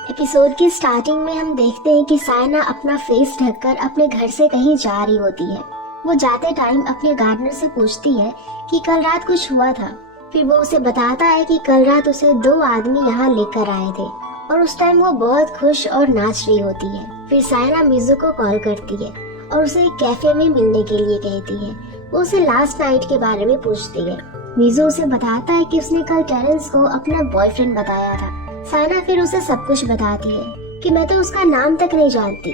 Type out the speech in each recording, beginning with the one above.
Episode की starting में हम देखते हैं कि सायना अपना फेस ढककर अपने घर से कहीं जा रही होती है। वो जाते टाइम अपने गार्डनर से पूछती है कि कल रात कुछ हुआ था। फिर वो उसे बताता है कि कल रात उसे 2 आदमी यहाँ लेकर आए थे और उस टाइम वो बहुत खुश और नाच रही होती है। फिर सायना मिज़ू को कॉल करती है और उसे एक कैफे में मिलने के लिए कहती है। वो उसे लास्ट नाइट के बारे में पूछती है। मिज़ू उसे बताता है कि उसने कल टेरेंस को अपना बॉयफ्रेंड बताया था। सायना फिर उसे सब कुछ बताती है कि मैं तो उसका नाम तक नहीं जानती,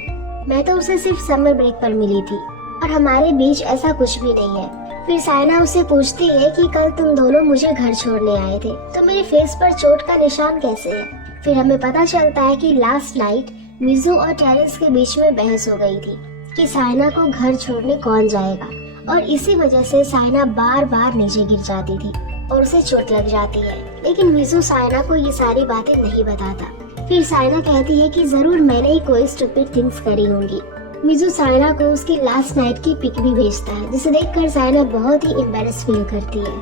मैं तो उसे सिर्फ समर ब्रेक पर मिली थी और हमारे बीच ऐसा कुछ भी नहीं है। फिर सायना उसे पूछती है कि कल तुम दोनों मुझे घर छोड़ने आए थे तो मेरे फेस पर चोट का निशान कैसे है। फिर हमें पता चलता है कि लास्ट नाइट मिज़ू और टेरेंस के बीच में बहस हो गई थी कि सायना को घर छोड़ने कौन जाएगा, और इसी वजह से सायना बार बार नीचे गिर जाती थी और उसे चोट लग जाती है। लेकिन मिज़ू सायना को ये सारी बातें नहीं बताता। फिर सायना कहती है कि जरूर मैंने ही कोई स्टूपिड थिंग्स करी होंगी। मिज़ू सायना को उसकी लास्ट नाइट की पिक भी भेजता है, जिसे देखकर सायना बहुत ही एम्बैरेस फील करती है।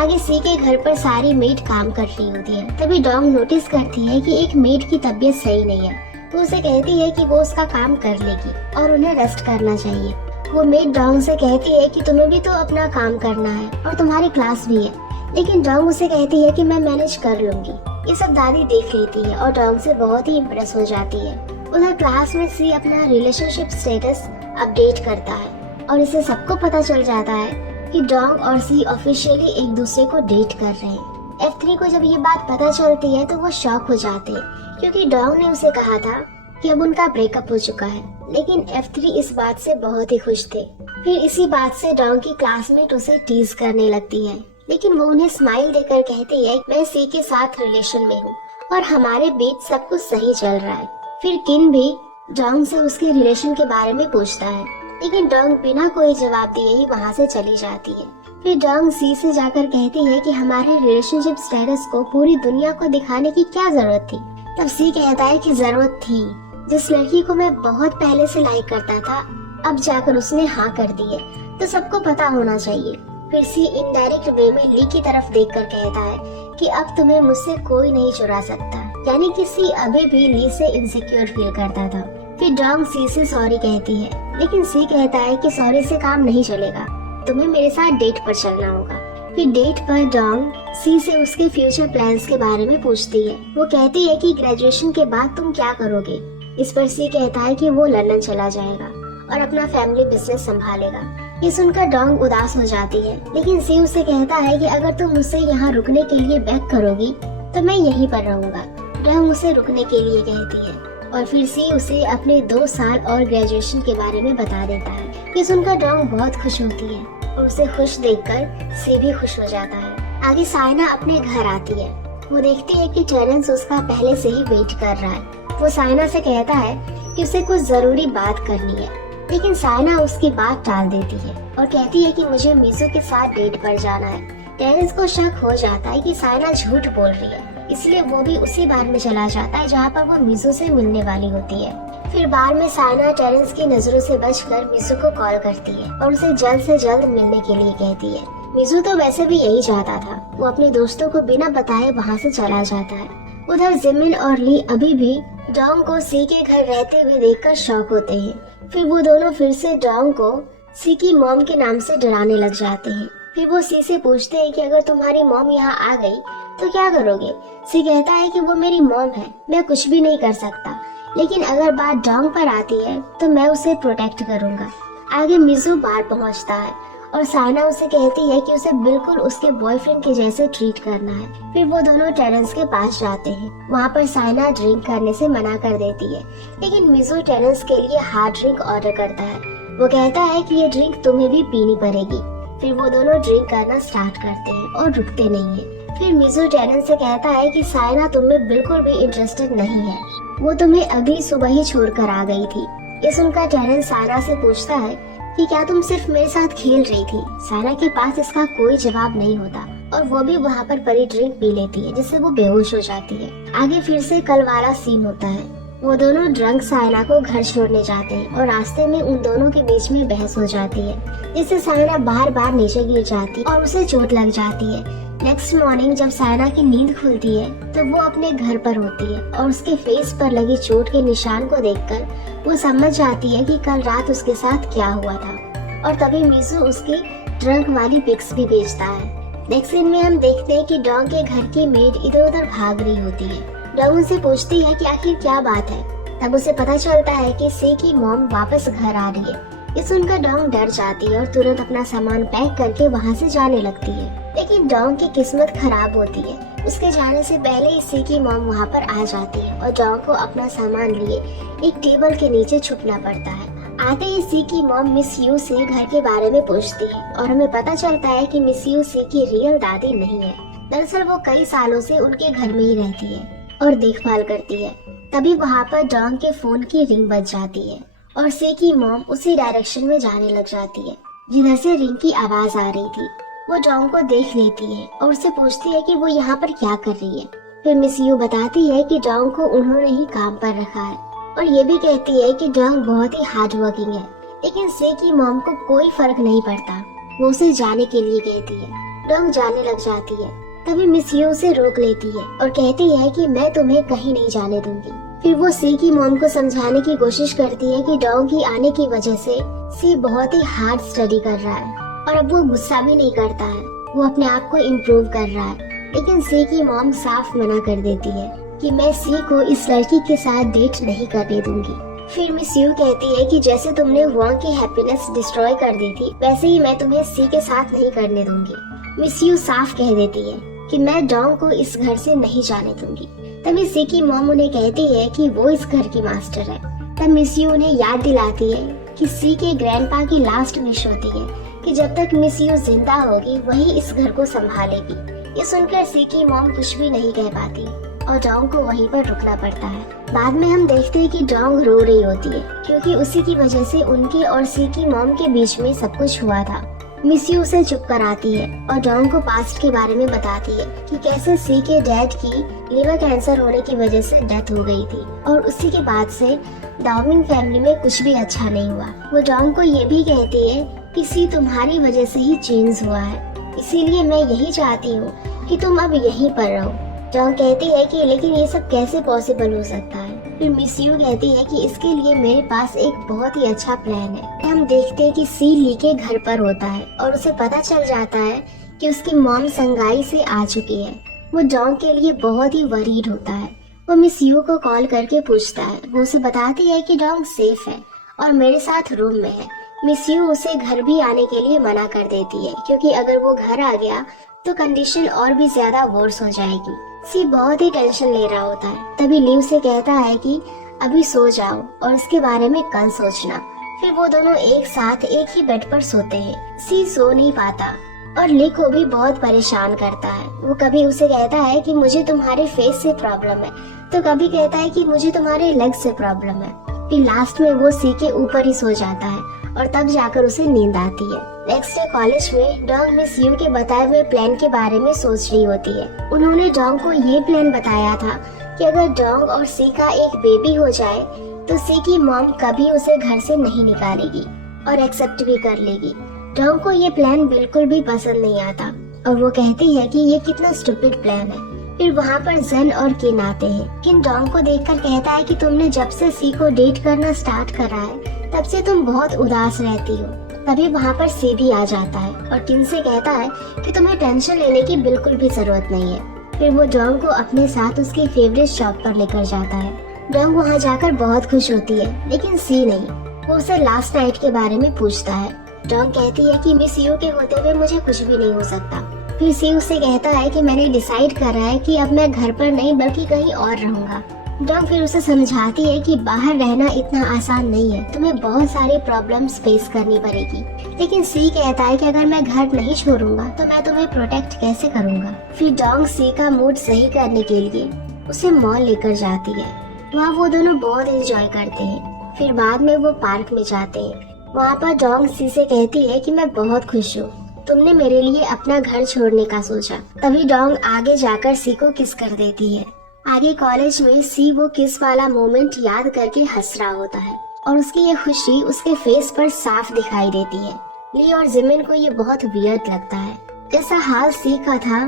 आगे सी के घर पर सारी मेड काम कर रही होती है। तभी डोंग नोटिस करती है कि एक मेड की तबीयत सही नहीं है। वो उसे कहती है कि वो उसका काम कर लेगी और उन्हें रेस्ट करना चाहिए। वो मेड डोंग से कहती है कि तुम्हें भी तो अपना काम करना है और तुम्हारी क्लास भी है। लेकिन डोंग उसे कहती है कि मैं मैनेज कर लूंगी। ये सब दादी देख लेती है और डोंग से बहुत ही इम्प्रेस हो जाती है। उधर क्लास में सी अपना रिलेशनशिप स्टेटस अपडेट करता है और इसे सबको पता चल जाता है कि डोंग और सी ऑफिशियली एक दूसरे को डेट कर रहे हैं। F3 को जब ये बात पता चलती है तो वो शॉक हो जाते हैं, क्योंकि डोंग ने उसे कहा था कि अब उनका ब्रेकअप हो चुका है। लेकिन F3 इस बात से बहुत ही खुश थे। फिर इसी बात से डोंग की क्लासमेट उसे टीज करने लगती है, लेकिन वो उन्हें स्माइल देकर कहती है मैं सी के साथ रिलेशन में हूँ और हमारे बीच सब कुछ सही चल रहा है। फिर किन भी डोंग से उसके रिलेशन के बारे में पूछता है, लेकिन डोंग बिना कोई जवाब दिए ही वहाँ से चली जाती है। फिर डोंग सी से जाकर कहती है कि हमारे रिलेशनशिप स्टेटस को पूरी दुनिया को दिखाने की क्या जरूरत थी। तब सी कहता है कि जरूरत थी, जिस लड़की को मैं बहुत पहले से लाइक करता था अब जाकर उसने हाँ कर दी है, तो सबको पता होना चाहिए। फिर सी इनडायरेक्ट वे में ली की तरफ देखकर कहता है कि अब तुम्हें मुझसे कोई नहीं चुरा सकता, यानी कि सी अभी भी ली से इनसिक्योर फील करता था। फिर डोंग सी से सॉरी कहती है, लेकिन सी कहता है कि सॉरी से काम नहीं चलेगा, तुम्हें मेरे साथ डेट पर चलना होगा। फिर डेट पर डोंग सी से उसके फ्यूचर प्लान्स के बारे में पूछती है। वो कहती है कि ग्रेजुएशन के बाद तुम क्या करोगे। इस पर सी कहता है कि वो लंदन चला जाएगा और अपना फैमिली बिजनेस संभालेगा। ये सुनकर डोंग उदास हो जाती है, लेकिन सी उसे कहता है कि अगर तुम मुझसे यहाँ रुकने के लिए बेग करोगी तो मैं यहीं पर रहूंगा। डोंग उसे रुकने के लिए कहती है और फिर सी उसे अपने 2 साल और ग्रेजुएशन के बारे में बता देता है। ये सुनकर डोंग बहुत खुश होती है और उसे खुश देखकर सी भी खुश हो जाता है। आगे सायना अपने घर आती है। वो देखती है कि टेरेंस उसका पहले से ही वेट कर रहा है। वो सायना से कहता है कि उसे कुछ जरूरी बात करनी है, लेकिन सायना उसकी बात टाल देती है और कहती है कि मुझे मिज़ू के साथ डेट पर जाना है। टेरेंस को शक हो जाता है कि सायना झूठ बोल रही है, इसलिए वो भी उसी बार में चला जाता है जहाँ पर वो मिज़ू से मिलने वाली होती है। फिर बार में सायना टेरेंस की नजरों से बचकर मिज़ू को कॉल करती है और उसे जल्द से जल्द मिलने के लिए कहती है। मिज़ू तो वैसे भी यही चाहता था। वो अपने दोस्तों को बिना बताए वहाँ से चला जाता है। उधर जिमिन और ली अभी भी डोंग को सी के घर रहते हुए देखकर शॉक होते हैं। फिर वो दोनों फिर से डोंग को सी की मॉम के नाम से डराने लग जाते हैं। फिर वो सी से पूछते हैं कि अगर तुम्हारी मॉम यहाँ आ गई तो क्या करोगे। सी कहता है कि वो मेरी मॉम है, मैं कुछ भी नहीं कर सकता, लेकिन अगर बात डोंग पर आती है तो मैं उसे प्रोटेक्ट करूंगा। आगे मिज़ू बार पहुंचता है और सायना उसे कहती है कि उसे बिल्कुल उसके बॉयफ्रेंड के जैसे ट्रीट करना है। फिर वो दोनों टेरेंस के पास जाते हैं। वहाँ पर सायना ड्रिंक करने से मना कर देती है, लेकिन मिज़ू टेरेंस के लिए हार्ड ड्रिंक ऑर्डर करता है। वो कहता है कि ये ड्रिंक तुम्हें भी पीनी पड़ेगी। फिर वो दोनों ड्रिंक करना स्टार्ट करते हैं और रुकते नहीं है। फिर मिज़ू टेरेंस से कहता है कि सायना तुममें बिल्कुल भी इंटरेस्टेड नहीं है, वो तुम्हें अगली सुबह ही छोड़कर आ गई थी। ये सुनकर टेरेंस सायना से पूछता है कि क्या तुम सिर्फ मेरे साथ खेल रही थी। सायना के पास इसका कोई जवाब नहीं होता और वो भी वहाँ पर पड़ी ड्रिंक पी लेती है, जिससे वो बेहोश हो जाती है। आगे फिर से कल वाला सीन होता है। वो दोनों ड्रंक सायना को घर छोड़ने जाते हैं और रास्ते में उन दोनों के बीच में बहस हो जाती है, जिससे सायना बार बार नीचे गिर जाती है और उसे चोट लग जाती है। नेक्स्ट मॉर्निंग जब सायना की नींद खुलती है तो वो अपने घर पर होती है और उसके फेस पर लगी चोट के निशान को देखकर वो समझ जाती है कि कल रात उसके साथ क्या हुआ था। और तभी मिसू उसकी ट्रंक वाली पिक्स भी भेजता है। नेक्स्ट सीन में हम देखते हैं कि डॉग के घर की मेड इधर उधर भाग रही होती है। डॉग उनसे पूछती है कि आखिर क्या बात है। तब उसे पता चलता है कि सी की मॉम वापस घर आ रही है। ये सुनकर डॉग डर जाती है और तुरंत अपना सामान पैक करके वहाँ से जाने लगती है। लेकिन डॉग की किस्मत खराब होती है। उसके जाने से पहले ही सी की मॉम वहाँ पर आ जाती है और डॉग को अपना सामान लिए एक टेबल के नीचे छुपना पड़ता है। आते ही सी की मॉम मिस यू से घर के बारे में पूछती है और हमें पता चलता है कि मिस यू सी की रियल दादी नहीं है। दरअसल वो कई सालों से उनके घर में ही रहती है और देखभाल करती है। तभी वहाँ पर डॉग के फोन की रिंग बज जाती है और सी की मॉम उसी डायरेक्शन में जाने लग जाती है जिधर से रिंग की आवाज आ रही थी। वो डॉग को देख लेती है और उससे पूछती है कि वो यहाँ पर क्या कर रही है। फिर मिस यू बताती है कि डॉग को उन्होंने ही काम पर रखा है और ये भी कहती है कि डॉग बहुत ही हार्ड वर्किंग है। लेकिन से की मॉम को कोई फर्क नहीं पड़ता। वो उसे जाने के लिए कहती है। डॉग जाने लग जाती है। तभी मिस यू उसे रोक लेती है और कहती है कि मैं तुम्हें कहीं नहीं जाने दूंगी। फिर वो सी की मॉम को समझाने की कोशिश करती है कि डॉग की आने की वजह से सी बहुत ही हार्ड स्टडी कर रहा है और अब वो गुस्सा भी नहीं करता है। वो अपने आप को इम्प्रूव कर रहा है। लेकिन सी की मॉम साफ मना कर देती है कि मैं सी को इस लड़की के साथ डेट नहीं करने दूंगी। फिर मिस यू कहती है कि जैसे तुमने वॉन्ग की हैप्पीनेस डिस्ट्रॉय कर दी थी वैसे ही मैं तुम्हें सी के साथ नहीं करने दूंगी। मिस यू साफ कह देती है कि मैं डॉग को इस घर से नहीं जाने दूंगी। तभी सी की मॉम उन्हें कहती है कि वो इस घर की मास्टर है। तब मिस यू उन्हें याद दिलाती है कि सी के ग्रैंडपा की लास्ट विश होती है कि जब तक मिस यू जिंदा होगी वही इस घर को संभालेगी। ये सुनकर सी की मॉम कुछ भी नहीं कह पाती और डॉग को वहीं पर रुकना पड़ता है। बाद में हम देखते हैं कि डॉग रो रही होती है क्योंकि उसी की वजह से उनके और सी की मॉम के बीच में सब कुछ हुआ था। मिस यू उसे चुप कराती है और डॉग को पास्ट के बारे में बताती है कि कैसे सी के डैड की लिवर कैंसर होने की वजह से डेथ हो गई थी और उसी के बाद से डार्विन फैमिली में कुछ भी अच्छा नहीं हुआ। वो डॉग को ये भी कहती है कि सी तुम्हारी वजह से ही चेंज हुआ है, इसीलिए मैं यही चाहती हूँ कि तुम अब यहीं पर रहो। डॉग कहती है कि लेकिन ये सब कैसे पॉसिबल हो सकता है। फिर मिस यू कहती है कि इसके लिए मेरे पास एक बहुत ही अच्छा प्लान है। हम देखते हैं कि सी ली के घर पर होता है और उसे पता चल जाता है कि उसकी मॉम संगाई से आ चुकी है। वो डॉग के लिए बहुत ही वरीड होता है। वो मिस यू को कॉल करके पूछता है। वो उसे बताती है कि डॉग सेफ है और मेरे साथ रूम में है। मिस यू उसे घर भी आने के लिए मना कर देती है क्योंकि अगर वो घर आ गया तो कंडीशन और भी ज्यादा वर्स हो जाएगी। सी बहुत ही टेंशन ले रहा होता है। तभी लिव से कहता है कि अभी सो जाओ और इसके बारे में कल सोचना। फिर वो दोनों एक साथ एक ही बेड पर सोते हैं। सी सो नहीं पाता और ली को भी बहुत परेशान करता है। वो कभी उसे कहता है कि मुझे तुम्हारे फेस से प्रॉब्लम है तो कभी कहता है कि मुझे तुम्हारे लेग से प्रॉब्लम है। फिर लास्ट में वो सी के ऊपर ही सो जाता है और तब जाकर उसे नींद आती है। नेक्स्ट डे कॉलेज में डॉग मिस यू के बताए हुए प्लान के बारे में सोच रही होती है। उन्होंने डॉग को ये प्लान बताया था कि अगर डॉग और सी का एक बेबी हो जाए तो सी की मॉम कभी उसे घर से नहीं निकालेगी और एक्सेप्ट भी कर लेगी। डॉग को ये प्लान बिल्कुल भी पसंद नहीं आता और वो कहती है कि ये कितना स्टूपिड प्लान है। फिर वहाँ पर जन और किन आते हैं। किन डॉग को देखकर कहता है कि तुमने जब से सी को डेट करना स्टार्ट करा है तब से तुम बहुत उदास रहती हो। तभी वहाँ पर सी भी आ जाता है और किन से कहता है कि तुम्हें टेंशन लेने की बिल्कुल भी जरूरत नहीं है। फिर वो डॉग को अपने साथ उसके फेवरेट शॉप पर लेकर जाता है। डॉग वहाँ जाकर बहुत खुश होती है लेकिन सी नहीं। वो उसे लास्ट नाइट के बारे में पूछता है। डॉग कहती है कि मिस यू के होते हुए मुझे कुछ भी नहीं हो सकता। फिर सी उससे कहता है कि मैंने डिसाइड करा है कि अब मैं घर पर नहीं बल्कि कहीं और रहूंगा। डॉग फिर उसे समझाती है कि बाहर रहना इतना आसान नहीं है, तुम्हें बहुत सारी प्रॉब्लम्स फेस करनी पड़ेगी। लेकिन सी कहता है कि अगर मैं घर नहीं छोड़ूंगा तो मैं तुम्हें प्रोटेक्ट कैसे करूंगा। फिर डॉग सी का मूड सही करने के लिए उसे मॉल लेकर जाती है। वहाँ वो दोनों बहुत एंजॉय करते हैं। फिर बाद में वो पार्क में जाते हैं। वहाँ पर डॉग सी से कहती है कि मैं बहुत खुश हूँ, तुमने मेरे लिए अपना घर छोड़ने का सोचा। तभी डॉग आगे जाकर सी को किस कर देती है। आगे कॉलेज में सी वो किस वाला मोमेंट याद करके हंस रहा होता है और उसकी ये खुशी उसके फेस पर साफ दिखाई देती है। ली और जिमिन को ये बहुत वियर्ड लगता है। जैसा हाल सी का था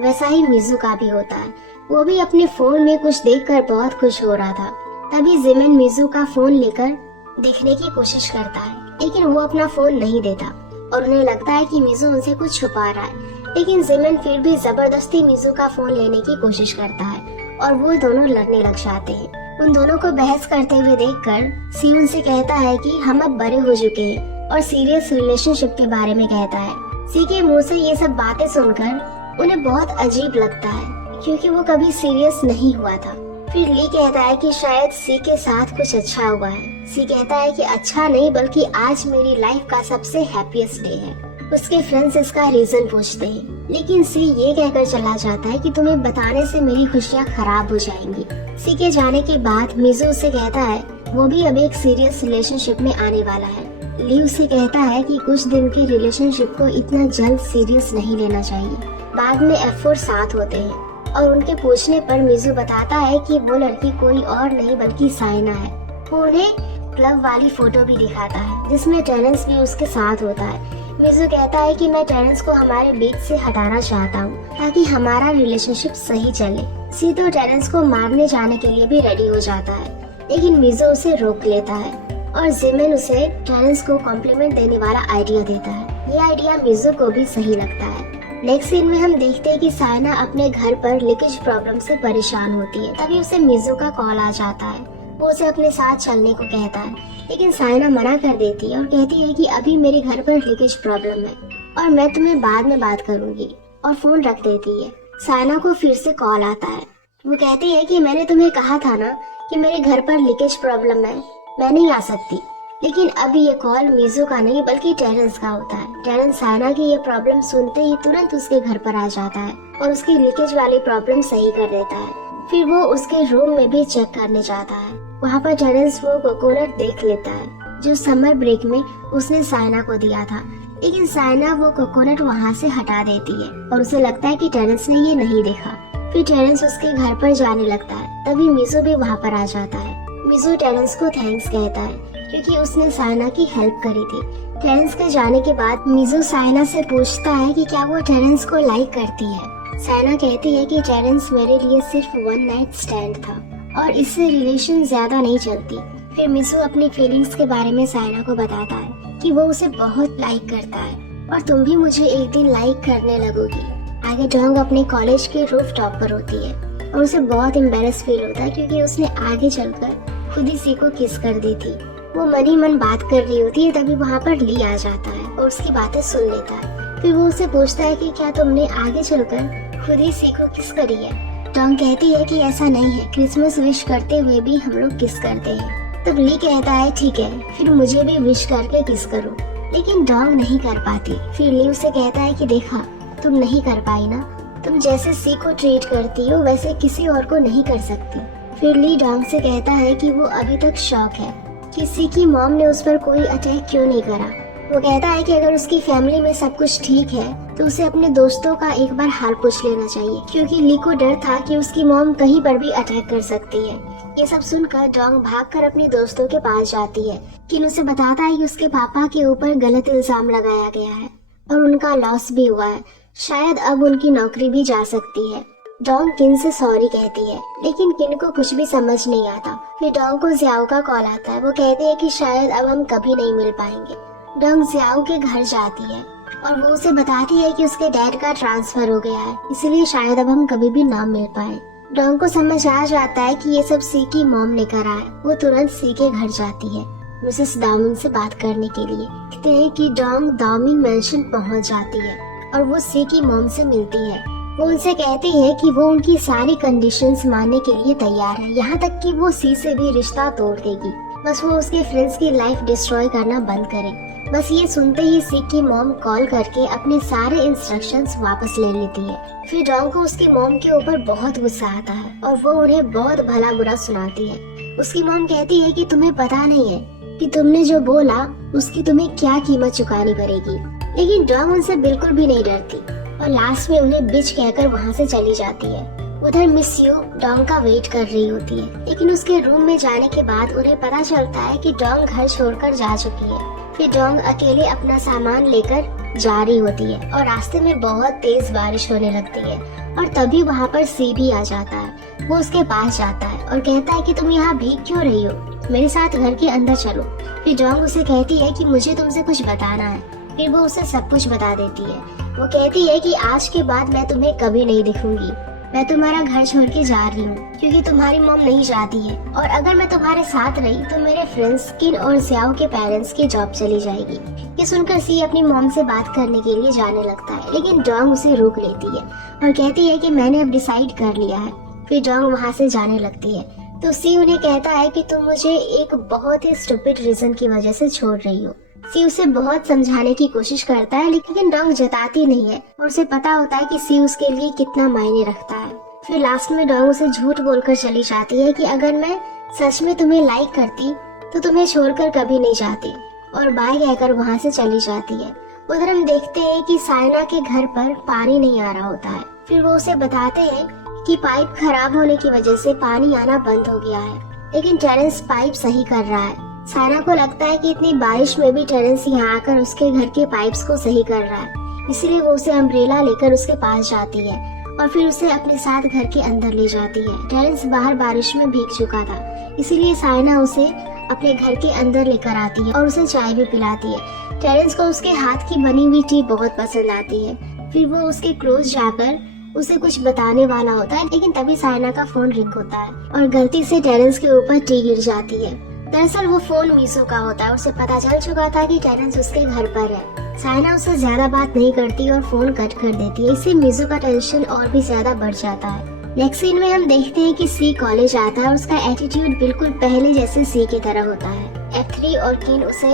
वैसा ही मिजू का भी होता है। वो भी अपने फोन में कुछ देखकर बहुत खुश हो रहा था। तभी जिमिन मिजू का फोन लेकर देखने की कोशिश करता है, लेकिन वो अपना फोन नहीं देता और उन्हें लगता है कि मिजू उनसे कुछ छुपा रहा है। लेकिन जिमिन फिर भी जबरदस्ती मिजू का फोन लेने की कोशिश करता है और वो दोनों लड़ने लग जाते हैं। उन दोनों को बहस करते हुए देखकर सी उनसे कहता है कि हम अब बड़े हो चुके हैं और सीरियस रिलेशनशिप के बारे में कहता है। सी के मुंह से ये सब बातें सुनकर उन्हें बहुत अजीब लगता है, क्योंकि वो कभी सीरियस नहीं हुआ था। फिर ली कहता है कि शायद सी के साथ कुछ अच्छा हुआ है। सी कहता है कि अच्छा नहीं, बल्कि आज मेरी लाइफ का सबसे हैप्पीएस्ट डे है। उसके फ्रेंड्स इसका रीजन पूछते हैं, लेकिन सी ये कहकर चला जाता है कि तुम्हें बताने से मेरी खुशियाँ खराब हो जाएंगी। सी के जाने के बाद मिजू उससे कहता है वो भी अब एक सीरियस रिलेशनशिप में आने वाला है। ली उससे कहता है कि कुछ दिन के रिलेशनशिप को इतना जल्द सीरियस नहीं लेना चाहिए। बाद में F4 साथ होते हैं और उनके पूछने पर मिजू बताता है कि वो लड़की कोई और नहीं बल्कि साइना है। वो उन्हें क्लब वाली फोटो भी दिखाता है जिसमें टेरेंस भी उसके साथ होता है। मिजू कहता है कि मैं टेरेंस को हमारे बीच से हटाना चाहता हूँ ताकि हमारा रिलेशनशिप सही चले। सी तो टेरेंस को मारने जाने के लिए भी रेडी हो जाता है, लेकिन मिजू उसे रोक लेता है और जिमिन उसे टेरेंस को कॉम्प्लीमेंट देने वाला आइडिया देता है। ये आइडिया मिजू को भी सही लगता है। नेक्स्ट सीन में हम देखते हैं कि साइना अपने घर पर लीकेज प्रॉब्लम से परेशान होती है। तभी उसे मिजू का कॉल आ जाता है। वो उसे अपने साथ चलने को कहता है, लेकिन साइना मना कर देती है और कहती है कि अभी मेरे घर पर लीकेज प्रॉब्लम है और मैं तुम्हें बाद में बात करूंगी, और फोन रख देती है। साइना को फिर से कॉल आता है। वो कहती है कि मैंने तुम्हें कहा था ना कि मेरे घर पर लीकेज प्रॉब्लम है, मैं नहीं आ सकती। लेकिन अभी ये कॉल मिजू का नहीं बल्कि टेरेंस का होता है। टेरेंस साइना की ये प्रॉब्लम सुनते ही तुरंत उसके घर पर आ जाता है और उसकी लीकेज वाली प्रॉब्लम सही कर देता है। फिर वो उसके रूम में भी चेक करने जाता है। वहाँ पर टेरेंस वो कोकोनट देख लेता है जो समर ब्रेक में उसने साइना को दिया था, लेकिन साइना वो कोकोनट वहाँ से हटा देती है और उसे लगता है कि टेरेंस ने ये नहीं देखा। फिर टेरेंस उसके घर पर जाने लगता है। तभी मिजू भी वहाँ पर आ जाता है। मिजू टेरेंस को थैंक्स कहता है क्योंकि उसने साइना की हेल्प करी थी। टेरेंस के जाने के बाद मिजू साइना से पूछता है कि क्या वो टेरेंस को लाइक करती है। साइना कहती है कि टेरेंस मेरे लिए सिर्फ वन नाइट स्टैंड था और इससे रिलेशन ज्यादा नहीं चलती। फिर मिजू अपनी फीलिंग्स के बारे में साइना को बताता है कि वो उसे बहुत लाइक करता है और तुम भी मुझे एक दिन लाइक करने लगोगी। आगे डोंग अपने कॉलेज के रूफ टॉप पर होती है और उसे बहुत एम्बेरस फील होता है क्योंकि उसने आगे चलकर खुद ही सी को किस कर दी थी। वो मन ही मन बात कर रही होती है, तभी वहाँ पर ली आ जाता है और उसकी बातें सुन लेता है। फिर वो उसे पूछता है कि क्या तुमने आगे चलकर खुद ही सी को किस करी है। डोंग कहती है कि ऐसा नहीं है, क्रिसमस विश करते हुए भी हम लोग किस करते हैं। तब ली कहता है ठीक है, फिर मुझे भी विश करके किस करो, लेकिन डोंग नहीं कर पाती। फिर ली उसे कहता है कि देखा, तुम नहीं कर पाई ना, तुम जैसे सी को ट्रीट करती हो वैसे किसी और को नहीं कर सकती। फिर ली डोंग से कहता है कि वो अभी तक शॉक है कि सी की मॉम ने उस पर कोई अटैक क्यों नहीं करा। वो कहता है कि अगर उसकी फैमिली में सब कुछ ठीक है तो उसे अपने दोस्तों का एक बार हाल पूछ लेना चाहिए, क्योंकि ली को डर था कि उसकी मॉम कहीं पर भी अटैक कर सकती है। ये सब सुनकर डोंग भागकर अपने दोस्तों के पास जाती है। किन उसे बताता है कि उसके पापा के ऊपर गलत इल्जाम लगाया गया है और उनका लॉस भी हुआ है, शायद अब उनकी नौकरी भी जा सकती है। डोंग किन से सॉरी कहती है, लेकिन किन को कुछ भी समझ नहीं आता। फिर डोंग को जियाओ का कॉल आता है। वो कहते हैं कि शायद अब हम कभी नहीं मिल पाएंगे। डोंग जियाओ के घर जाती है और वो उसे बताती है कि उसके डैड का ट्रांसफर हो गया है, इसलिए शायद अब हम कभी भी ना मिल पाए। डोंग को समझ आ जाता है कि ये सब सी की मॉम ने करा है। वो तुरंत सी के घर जाती है मिसेस दामिन से बात करने के लिए। कहते हैं कि डोंग दामिन मैंशन पहुंच जाती है और वो सी की मॉम से मिलती है। वो उनसे कहती है कि वो उनकी सारी कंडीशंस मानने के लिए तैयार है, यहाँ तक कि वो सी से भी रिश्ता तोड़ देगी, बस वो उसके फ्रेंड्स की लाइफ डिस्ट्रॉय करना बंद करे। बस ये सुनते ही सी की मॉम कॉल करके अपने सारे इंस्ट्रक्शंस वापस ले लेती है। फिर डोंग को उसकी मॉम के ऊपर बहुत गुस्सा आता है और वो उन्हें बहुत भला बुरा सुनाती है। उसकी मॉम कहती है कि तुम्हें पता नहीं है कि तुमने जो बोला उसकी तुम्हें क्या कीमत चुकानी पड़ेगी, लेकिन डोंग उनसे बिल्कुल भी नहीं डरती और लास्ट में उन्हें बिच कहकर वहाँ से चली जाती है। उधर मिस यू डोंग का वेट कर रही होती है, लेकिन उसके रूम में जाने के बाद उन्हें पता चलता है कि डोंग घर छोड़कर जा चुकी है। फिर डोंग अकेले अपना सामान लेकर जा रही होती है और रास्ते में बहुत तेज बारिश होने लगती है और तभी वहाँ पर सी भी आ जाता है। वो उसके पास जाता है और कहता है कि तुम यहाँ भीग क्यों रही हो, मेरे साथ घर के अंदर चलो। फिर डोंग उसे कहती है कि मुझे तुमसे कुछ बताना है। फिर वो उसे सब कुछ बता देती है। वो कहती है कि आज के बाद मैं तुम्हें कभी नहीं दिखूंगी, मैं तुम्हारा घर छोड़ के जा रही हूँ क्योंकि तुम्हारी मॉम नहीं चाहती है, और अगर मैं तुम्हारे साथ रही तो मेरे फ्रेंड्स किन और जियाओ के पेरेंट्स की जॉब चली जाएगी। ये सुनकर सी अपनी मॉम से बात करने के लिए जाने लगता है, लेकिन डोंग उसे रोक लेती है और कहती है कि मैंने अब डिसाइड कर लिया है। फिर डोंग वहाँ से जाने लगती है तो सी उन्हें कहता है कि तुम मुझे एक बहुत ही स्टूपिड रीजन की वजह से छोड़ रही हो। सी उसे बहुत समझाने की कोशिश करता है, लेकिन डोंग जताती नहीं है और उसे पता होता है कि सी उसके लिए कितना मायने रखता है। फिर लास्ट में डोंग उसे झूठ बोलकर चली जाती है कि अगर मैं सच में तुम्हें लाइक करती तो तुम्हें छोड़कर कभी नहीं जाती, और बाय कहकर वहाँ से चली जाती है। उधर हम देखते हैं कि साइना के घर पर पानी नहीं आ रहा होता है। फिर वो उसे बताते हैं कि पाइप खराब होने की वजह से पानी आना बंद हो गया है, लेकिन टेरेंस पाइप सही कर रहा है। साइना को लगता है कि इतनी बारिश में भी टेरेंस यहाँ आकर उसके घर के पाइप्स को सही कर रहा है, इसलिए वो उसे अम्ब्रेला लेकर उसके पास जाती है और फिर उसे अपने साथ घर के अंदर ले जाती है। टेरेंस बाहर बारिश में भीग चुका था, इसीलिए साइना उसे अपने घर के अंदर लेकर आती है और उसे चाय भी पिलाती है। टेरेंस को उसके हाथ की बनी हुई टी बहुत पसंद आती है। फिर वो उसके क्लोज जाकर उसे कुछ बताने वाला होता है, लेकिन तभी साइना का फोन रिंग होता है और गलती से टेरेंस के ऊपर टी गिर जाती है। दरअसल वो फोन मीसू का होता है। उसे पता चल चुका था कि टेरेंस उसके घर पर है। साइना उससे ज्यादा बात नहीं करती और फोन कट कर देती है। इससे मीसू का टेंशन और भी ज्यादा बढ़ जाता है। नेक्स्ट सीन में हम देखते हैं कि सी कॉलेज आता है और उसका एटीट्यूड बिल्कुल पहले जैसे सी की तरह होता है। F3 और किन उसे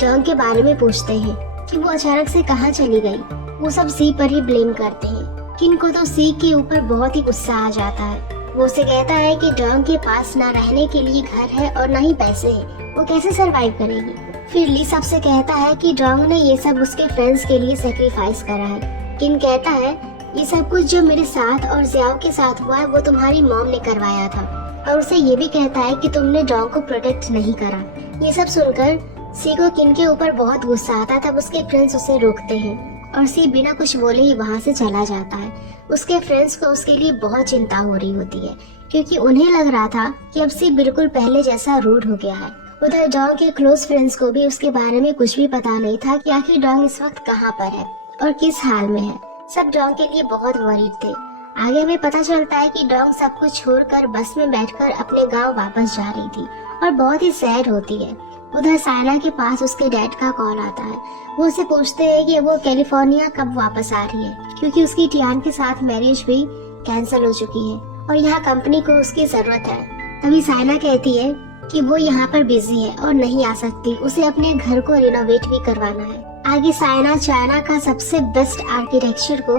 डोंग के बारे में पूछते हैं कि वो अचानक से कहाँ चली गई। वो सब सी पर ही ब्लेम करते हैं। किन को तो सी के ऊपर बहुत ही गुस्सा आ जाता है। वो उसे कहता है कि डोंग के पास ना रहने के लिए घर है और ना ही पैसे हैं, वो कैसे सरवाइव करेगी। फिर ली सबसे कहता है कि डोंग ने ये सब उसके फ्रेंड्स के लिए सेक्रीफाइस करा है। किन कहता है ये सब कुछ जो मेरे साथ और जियाओ के साथ हुआ है वो तुम्हारी मॉम ने करवाया था, और उसे ये भी कहता है कि तुमने डोंग को प्रोटेक्ट नहीं करा। ये सब सुनकर सी को किन के ऊपर बहुत गुस्सा आता, तब उसके फ्रेंड्स उसे रोकते हैं और सी बिना कुछ बोले ही वहाँ से चला जाता है। उसके फ्रेंड्स को उसके लिए बहुत चिंता हो रही होती है, क्योंकि उन्हें लग रहा था कि अब सी बिल्कुल पहले जैसा रूड हो गया है। उधर डोंग के क्लोज फ्रेंड्स को भी उसके बारे में कुछ भी पता नहीं था कि आखिर डोंग इस वक्त कहाँ पर है और किस हाल में है। सब डोंग के लिए बहुत वरीड थे। आगे में पता चलता है कि डोंग सब कुछ छोड़कर बस में बैठकर अपने गाँव वापस जा रही थी और बहुत ही सैड होती है। उधर साइना के पास उसके डैड का कॉल आता है। वो उसे पूछते हैं कि वो कैलिफोर्निया कब वापस आ रही है, क्योंकि उसकी टियान के साथ मैरिज भी कैंसिल हो चुकी है और यहाँ कंपनी को उसकी जरूरत है। तभी साइना कहती है कि वो यहाँ पर बिजी है और नहीं आ सकती, उसे अपने घर को रिनोवेट भी करवाना है। आगे साइना चाइना का सबसे बेस्ट आर्किटेक्चर को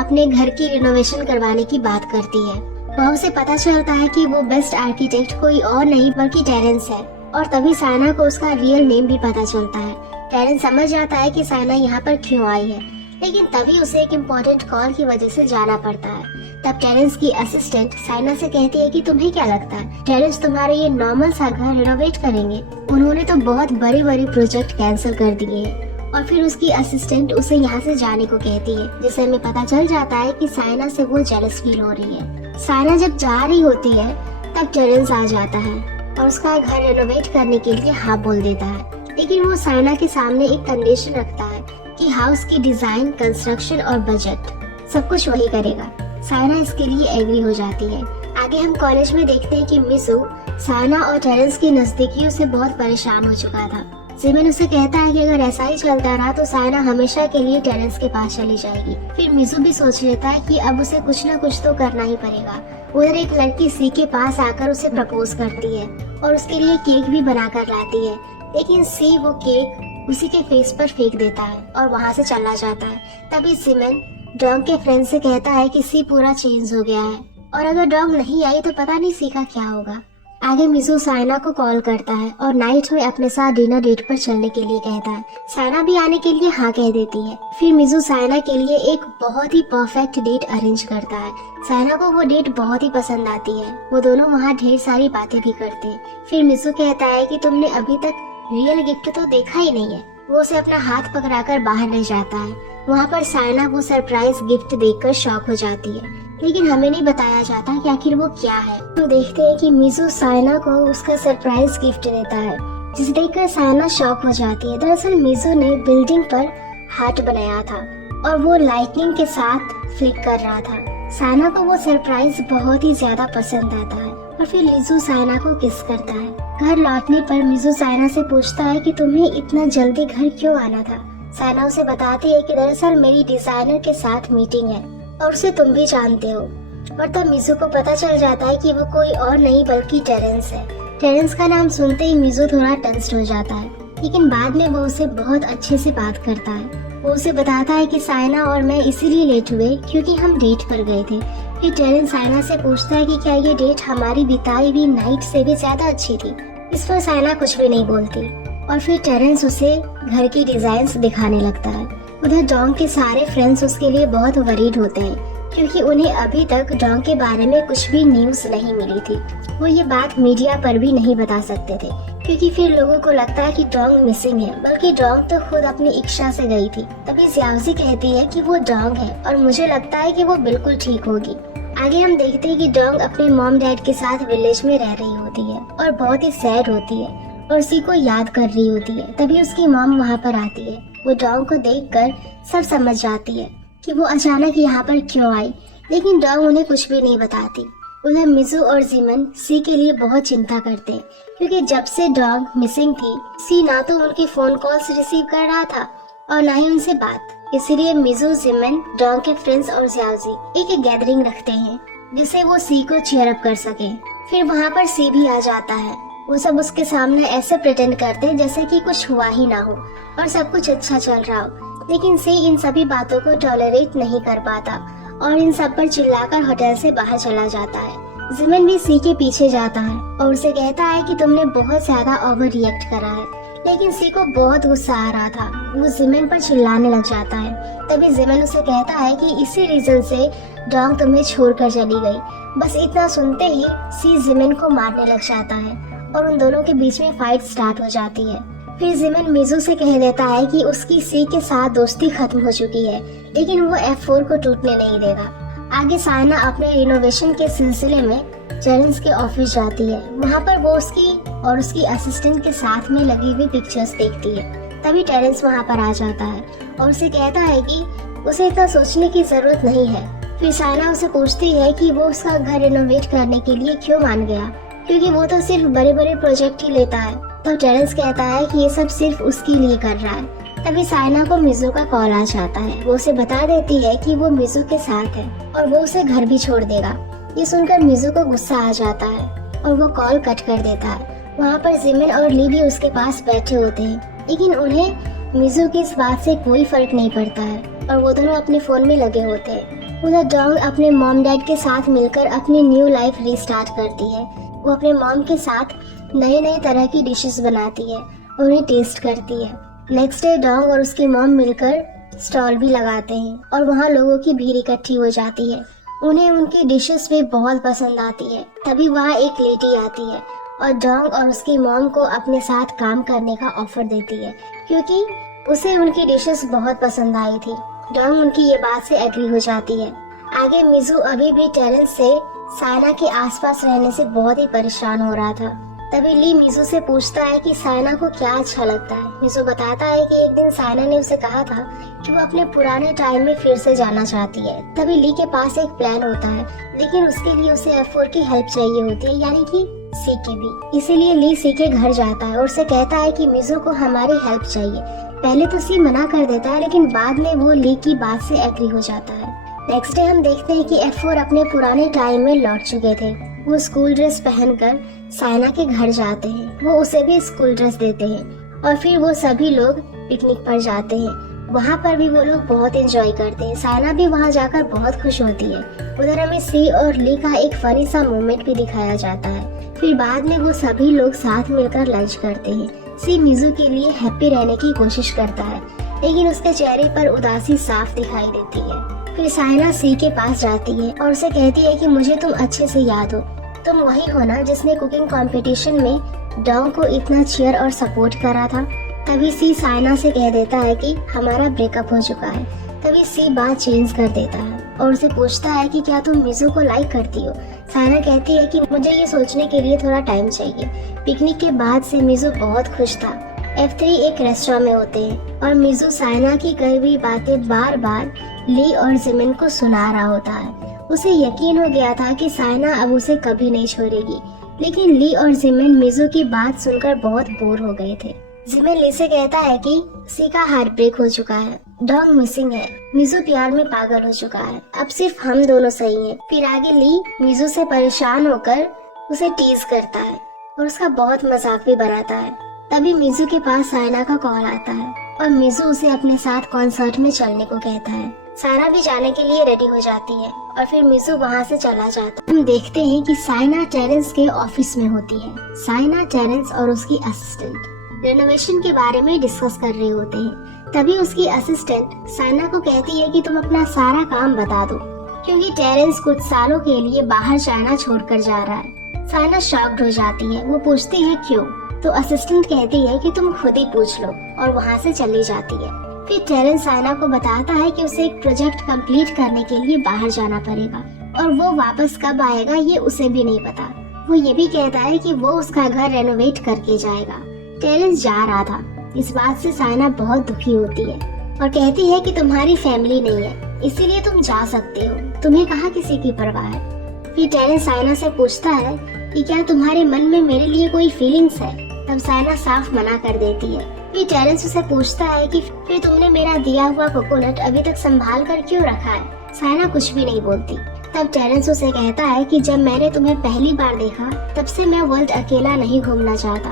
अपने घर की रिनोवेशन करवाने की बात करती है। वहाँ उसे पता चलता है कि वो बेस्ट आर्किटेक्ट कोई और नहीं बल्कि टेरेंस है, और तभी साइना को उसका रियल नेम भी पता चलता है। टेरेंस समझ जाता है कि साइना यहाँ पर क्यों आई है, लेकिन तभी उसे एक इम्पोर्टेंट कॉल की वजह से जाना पड़ता है। तब टेरेंस की असिस्टेंट साइना से कहती है कि तुम्हें क्या लगता है टेरेंस तुम्हारे ये नॉर्मल सा घर रिनोवेट करेंगे? उन्होंने तो बहुत बड़े बड़े प्रोजेक्ट कैंसिल कर दिए हैं। और फिर उसकी असिस्टेंट उसे यहाँ से जाने को कहती है, जिससे हमें पता चल जाता है कि साइना से वो जेलस फील हो रही है। साइना जब जा रही होती है तब टेरेंस आ जाता है और उसका घर रेनोवेट करने के लिए हाँ बोल देता है, लेकिन वो साइना के सामने एक कंडीशन रखता है कि हाउस की डिजाइन, कंस्ट्रक्शन और बजट सब कुछ वही करेगा। साइना इसके लिए एग्री हो जाती है। आगे हम कॉलेज में देखते हैं कि मिसू साइना और टेरेंस की नजदीकियों से बहुत परेशान हो चुका था। जिमिन उसे कहता है कि अगर ऐसा ही चलता रहा तो साइना हमेशा के लिए टेरेंस के पास चली जाएगी। फिर मिसू भी सोच लेता है कि अब उसे कुछ न कुछ तो करना ही पड़ेगा। उधर एक लड़की सी के पास आकर उसे प्रपोज करती है और उसके लिए केक भी बनाकर लाती है, लेकिन सी वो केक उसी के फेस पर फेंक देता है और वहाँ से चला जाता है। तभी जिमिन डोंग के फ्रेंड से कहता है कि सी पूरा चेंज हो गया है और अगर डोंग नहीं आई तो पता नहीं सी का क्या होगा। आगे मिजू साइना को कॉल करता है और नाइट में अपने साथ डिनर डेट पर चलने के लिए कहता है। साइना भी आने के लिए हाँ कह देती है। फिर मिजू साइना के लिए एक बहुत ही परफेक्ट डेट अरेंज करता है। साइना को वो डेट बहुत ही पसंद आती है। वो दोनों वहाँ ढेर सारी बातें भी करते हैं। फिर मिजू कहता है कि तुमने अभी तक रियल गिफ्ट तो देखा ही नहीं है। वो उसे अपना हाथ पकड़ाकर बाहर ले जाता है। वहाँ पर साइना वो सरप्राइज गिफ्ट देखकर शॉक हो जाती है, लेकिन हमें नहीं बताया जाता कि आखिर वो क्या है। तो देखते हैं कि मिजू साइना को उसका सरप्राइज गिफ्ट देता है, जिसे देखकर साइना शॉक हो जाती है। दरअसल मिजू ने बिल्डिंग पर हार्ट बनाया था और वो लाइटनिंग के साथ फ्लिक कर रहा था। साइना को वो सरप्राइज बहुत ही ज्यादा पसंद आता है और फिर मिजू साइना को किस करता है। घर लौटने पर मिजू साइना से पूछता है कि तुम्हें इतना जल्दी घर क्यों आना था। साइना उसे बताती है कि दरअसल मेरी डिजाइनर के साथ मीटिंग है और उसे तुम भी जानते हो। और तब मिजू को पता चल जाता है कि वो कोई और नहीं बल्कि टेरेंस है। टेरेंस का नाम सुनते ही मिजू थोड़ा टेंस्ड हो जाता है, लेकिन बाद में वो उसे बहुत अच्छे से बात करता है। वो उसे बताता है कि साइना और मैं इसीलिए लेट हुए क्योंकि हम डेट पर गए थे। फिर टेरेंस साइना से पूछता है कि क्या ये डेट हमारी बिताई हुई नाइट से भी ज्यादा अच्छी थी। इस पर साइना कुछ भी नहीं बोलती और फिर टेरेंस उसे घर की डिजाइन्स दिखाने लगता है। उधर डॉग के सारे फ्रेंड्स उसके लिए बहुत वरीड होते हैं क्योंकि उन्हें अभी तक डॉग के बारे में कुछ भी न्यूज़ नहीं मिली थी। वो ये बात मीडिया पर भी नहीं बता सकते थे क्योंकि फिर लोगों को लगता है कि डॉग मिसिंग है, बल्कि डॉग तो खुद अपनी इच्छा से गई थी। तभी जियाजी कहती है कि वो डॉग है और मुझे लगता है कि वो बिल्कुल ठीक होगी। आगे हम देखते हैं कि डॉग अपने मॉम डैड के साथ विलेज में रह रही होती है और बहुत ही सैड होती है और उसी को याद कर रही होती है। तभी उसकी मॉम वहाँ पर आती है। वो डॉग को देखकर सब समझ जाती है कि वो अचानक यहाँ पर क्यों आई, लेकिन डॉग उन्हें कुछ भी नहीं बताती। उधर मिजू और जिमन सी के लिए बहुत चिंता करते हैं क्योंकि जब से डॉग मिसिंग थी, सी ना तो उनकी फोन कॉल्स रिसीव कर रहा था और ना ही उनसे बात। इसलिए मिजू, जिमन, डॉग के फ्रेंड्स और जियाजी एक गैदरिंग रखते हैं जिससे वो सी को चीयर अप कर सके। फिर वहाँ पर सी भी आ जाता है। वो सब उसके सामने ऐसे प्रिटेंड करते हैं जैसे कि कुछ हुआ ही ना हो और सब कुछ अच्छा चल रहा हो, लेकिन सी इन सभी बातों को टॉलरेट नहीं कर पाता और इन सब पर चिल्लाकर होटल से बाहर चला जाता है। जिमन भी सी के पीछे जाता है और उसे कहता है कि तुमने बहुत ज्यादा ओवर रिएक्ट करा है, लेकिन सी को बहुत गुस्सा आ रहा था। वो जिमन पर चिल्लाने लग जाता है। तभी जिमन उसे कहता है कि इसी रीजन से डॉग तुम्हें छोड़कर चली गई। बस इतना सुनते ही सी जिमन को मारने लग जाता है और उन दोनों के बीच में फाइट स्टार्ट हो जाती है। फिर जिमन मिजू से कह देता है कि उसकी सी के साथ दोस्ती खत्म हो चुकी है, लेकिन वो F4 को टूटने नहीं देगा। आगे साइना अपने रिनोवेशन के सिलसिले में टेरेंस के ऑफिस जाती है। वहाँ पर वो उसकी और उसकी असिस्टेंट के साथ में लगी हुई पिक्चर्स देखती है। तभी टेरेंस वहाँ पर आ जाता है और उसे कहता है कि उसे इतना सोचने की जरूरत नहीं है। फिर साइना उसे पूछती है कि वो उसका घर रिनोवेट करने के लिए क्यों मान गया, क्योंकि वो तो सिर्फ बड़े बड़े प्रोजेक्ट ही लेता है। तो टेरेंस कहता है कि ये सब सिर्फ उसके लिए कर रहा है। तभी साइना को मिजू का कॉल आ जाता है। वो उसे बता देती है कि वो मिजू के साथ है और वो उसे घर भी छोड़ देगा। ये सुनकर मिजू को गुस्सा आ जाता है और वो कॉल कट कर देता है। वहाँ पर जिमिन और ली भी उसके पास बैठे होते हैं, लेकिन उन्हें मिजू की इस बात से कोई फर्क नहीं पड़ता है और वो दोनों अपने फोन में लगे होते हैं। उधर डॉग अपने मॉम डैड के साथ मिलकर अपनी न्यू लाइफ रीस्टार्ट करती है। वो अपने मॉम के साथ नए नए तरह की डिशेस बनाती है और उन्हें टेस्ट करती है। नेक्स्ट डे डॉग और उसकी मॉम मिलकर स्टॉल भी लगाते हैं और वहाँ लोगों की भीड़ इकट्ठी हो जाती है। उन्हें उनकी डिशेस भी बहुत पसंद आती है। तभी वहाँ एक लेडी आती है और डॉग और उसकी मॉम को अपने साथ काम करने का ऑफर देती है क्योंकि उसे उनकी डिशेस बहुत पसंद आई थी। डॉग उनकी ये बात से एग्री हो जाती है। आगे मिजू अभी भी टेरेंस से साइना के आसपास रहने से बहुत ही परेशान हो रहा था। तभी ली मिजू से पूछता है कि साइना को क्या अच्छा लगता है। मिजू बताता है कि एक दिन साइना ने उसे कहा था कि वो अपने पुराने टाइम में फिर से जाना चाहती है। तभी ली के पास एक प्लान होता है, लेकिन उसके लिए उसे F4 की हेल्प चाहिए होती है, यानी कि सी की भी। इसीलिए ली सी के घर जाता है और उसे कहता है कि मिजू को हमारी हेल्प चाहिए। पहले तो सी मना कर देता है, लेकिन बाद में वो ली की बात से एग्री हो जाता है। नेक्स्ट डे हम देखते हैं कि F4 अपने पुराने टाइम में लौट चुके थे। वो स्कूल ड्रेस पहनकर साइना के घर जाते हैं। वो उसे भी स्कूल ड्रेस देते हैं और फिर वो सभी लोग पिकनिक पर जाते हैं। वहाँ पर भी वो लोग बहुत एंजॉय करते हैं। साइना भी वहाँ जाकर बहुत खुश होती है। उधर हमें सी और ली का एक फनी सा मोमेंट भी दिखाया जाता है। फिर बाद में वो सभी लोग साथ मिलकर लंच करते हैं। सी मिजू के लिए हैप्पी रहने की कोशिश करता है, लेकिन उसके चेहरे पर उदासी साफ दिखाई देती है। फिर साइना सी के पास जाती है और उसे कहती है कि मुझे तुम अच्छे से याद हो, तुम वही हो ना जिसने कुकिंग कंपटीशन में डॉग को इतना चीयर और सपोर्ट करा था। तभी सी साइना से कह देता है कि हमारा ब्रेकअप हो चुका है। तभी सी बात चेंज कर देता है और उसे पूछता है कि क्या तुम मिजू को लाइक करती हो। साइना कहती है कि मुझे ये सोचने के लिए थोड़ा टाइम चाहिए। पिकनिक के बाद से मिजू बहुत खुश था। F3 एक रेस्टोरेंट में होते हैं और मिजू साइना की कई भी बातें बार बार ली और जिमिन को सुना रहा होता है। उसे यकीन हो गया था कि साइना अब उसे कभी नहीं छोड़ेगी, लेकिन ली और जिमिन मिजू की बात सुनकर बहुत बोर हो गए थे। जिमिन ली से कहता है कि सी का हार्ट ब्रेक हो चुका है, डॉग मिसिंग है, मिजू प्यार में पागल हो चुका है, अब सिर्फ हम दोनों सही हैं। फिर आगे ली मिजू से परेशान होकर उसे टीज करता है और उसका बहुत मजाक भी बनाता है। तभी मिजू के पास साइना का कॉल आता है और मिजू उसे अपने साथ कॉन्सर्ट में चलने को कहता है। साइना भी जाने के लिए रेडी हो जाती है और फिर मिजू वहाँ से चला जाता है। हम देखते हैं कि साइना टेरेंस के ऑफिस में होती है। साइना टेरेंस और उसकी असिस्टेंट रेनोवेशन के बारे में डिस्कस कर रहे होते हैं। तभी उसकी असिस्टेंट साइना को कहती है कि तुम अपना सारा काम बता दो, क्योंकि टेरेंस कुछ सालों के लिए बाहर चाइना छोड़कर जा रहा है। साइना शॉक्ड हो जाती है। वो पूछती है क्यों, तो असिस्टेंट कहती है कि तुम खुद ही पूछ लो, और वहाँ से चली जाती है। फिर टेरेंस साइना को बताता है कि उसे एक प्रोजेक्ट कंप्लीट करने के लिए बाहर जाना पड़ेगा और वो वापस कब आएगा ये उसे भी नहीं पता। वो ये भी कहता है कि वो उसका घर रेनोवेट करके जाएगा। टेरेंस जा रहा था। इस बात से साइना बहुत दुखी होती है और कहती है कि तुम्हारी फैमिली नहीं है, इसीलिए तुम जा सकते हो, तुम्हें कहाँ किसी की परवाह है। फिर टेरेंस साइना से पूछता है कि क्या तुम्हारे मन में मेरे लिए कोई फीलिंग्स है। तब साइना साफ मना कर देती है। फिर टेरेंस उसे पूछता है कि फिर तुमने मेरा दिया हुआ कोकोनट अभी तक संभाल कर क्यों रखा है। साइना कुछ भी नहीं बोलती। तब टेरेंस उसे कहता है कि जब मैंने तुम्हें पहली बार देखा तब से मैं वर्ल्ड अकेला नहीं घूमना चाहता,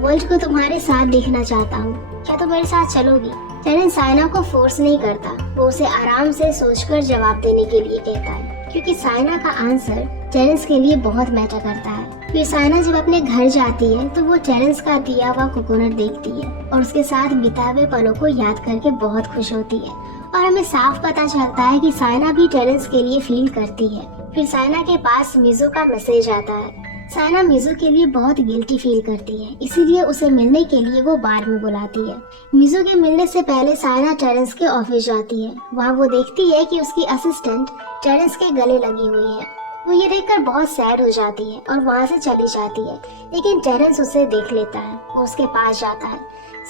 वर्ल्ड को तुम्हारे साथ देखना चाहता हूँ, क्या तुम मेरे साथ चलोगी। टेरेंस साइना को फोर्स नहीं करता, वो उसे आराम से सोचकर जवाब देने के लिए कहता है, क्योंकि साइना का आंसर टेरेंस के लिए बहुत मैटर करता है। फिर साइना जब अपने घर जाती है तो वो टेरेंस का दिया हुआ कोकोनट देखती है और उसके साथ बिताए हुए पलों को याद करके बहुत खुश होती है। और हमें साफ पता चलता है कि साइना भी टेरेंस के लिए फील करती है। फिर साइना के पास मिजू का मैसेज आता है। साइना मिजू के लिए बहुत गिल्टी फील करती है, इसीलिए उसे मिलने के लिए वो बार में बुलाती है। मिजू के मिलने से पहले साइना टेरेंस के ऑफिस जाती है। वहाँ वो देखती है कि उसकी असिस्टेंट टेरेंस के गले लगी हुई है। वो ये देखकर बहुत सैड हो जाती है और वहाँ से चली जाती है, लेकिन टेरेंस उसे देख लेता है। वो उसके पास जाता है।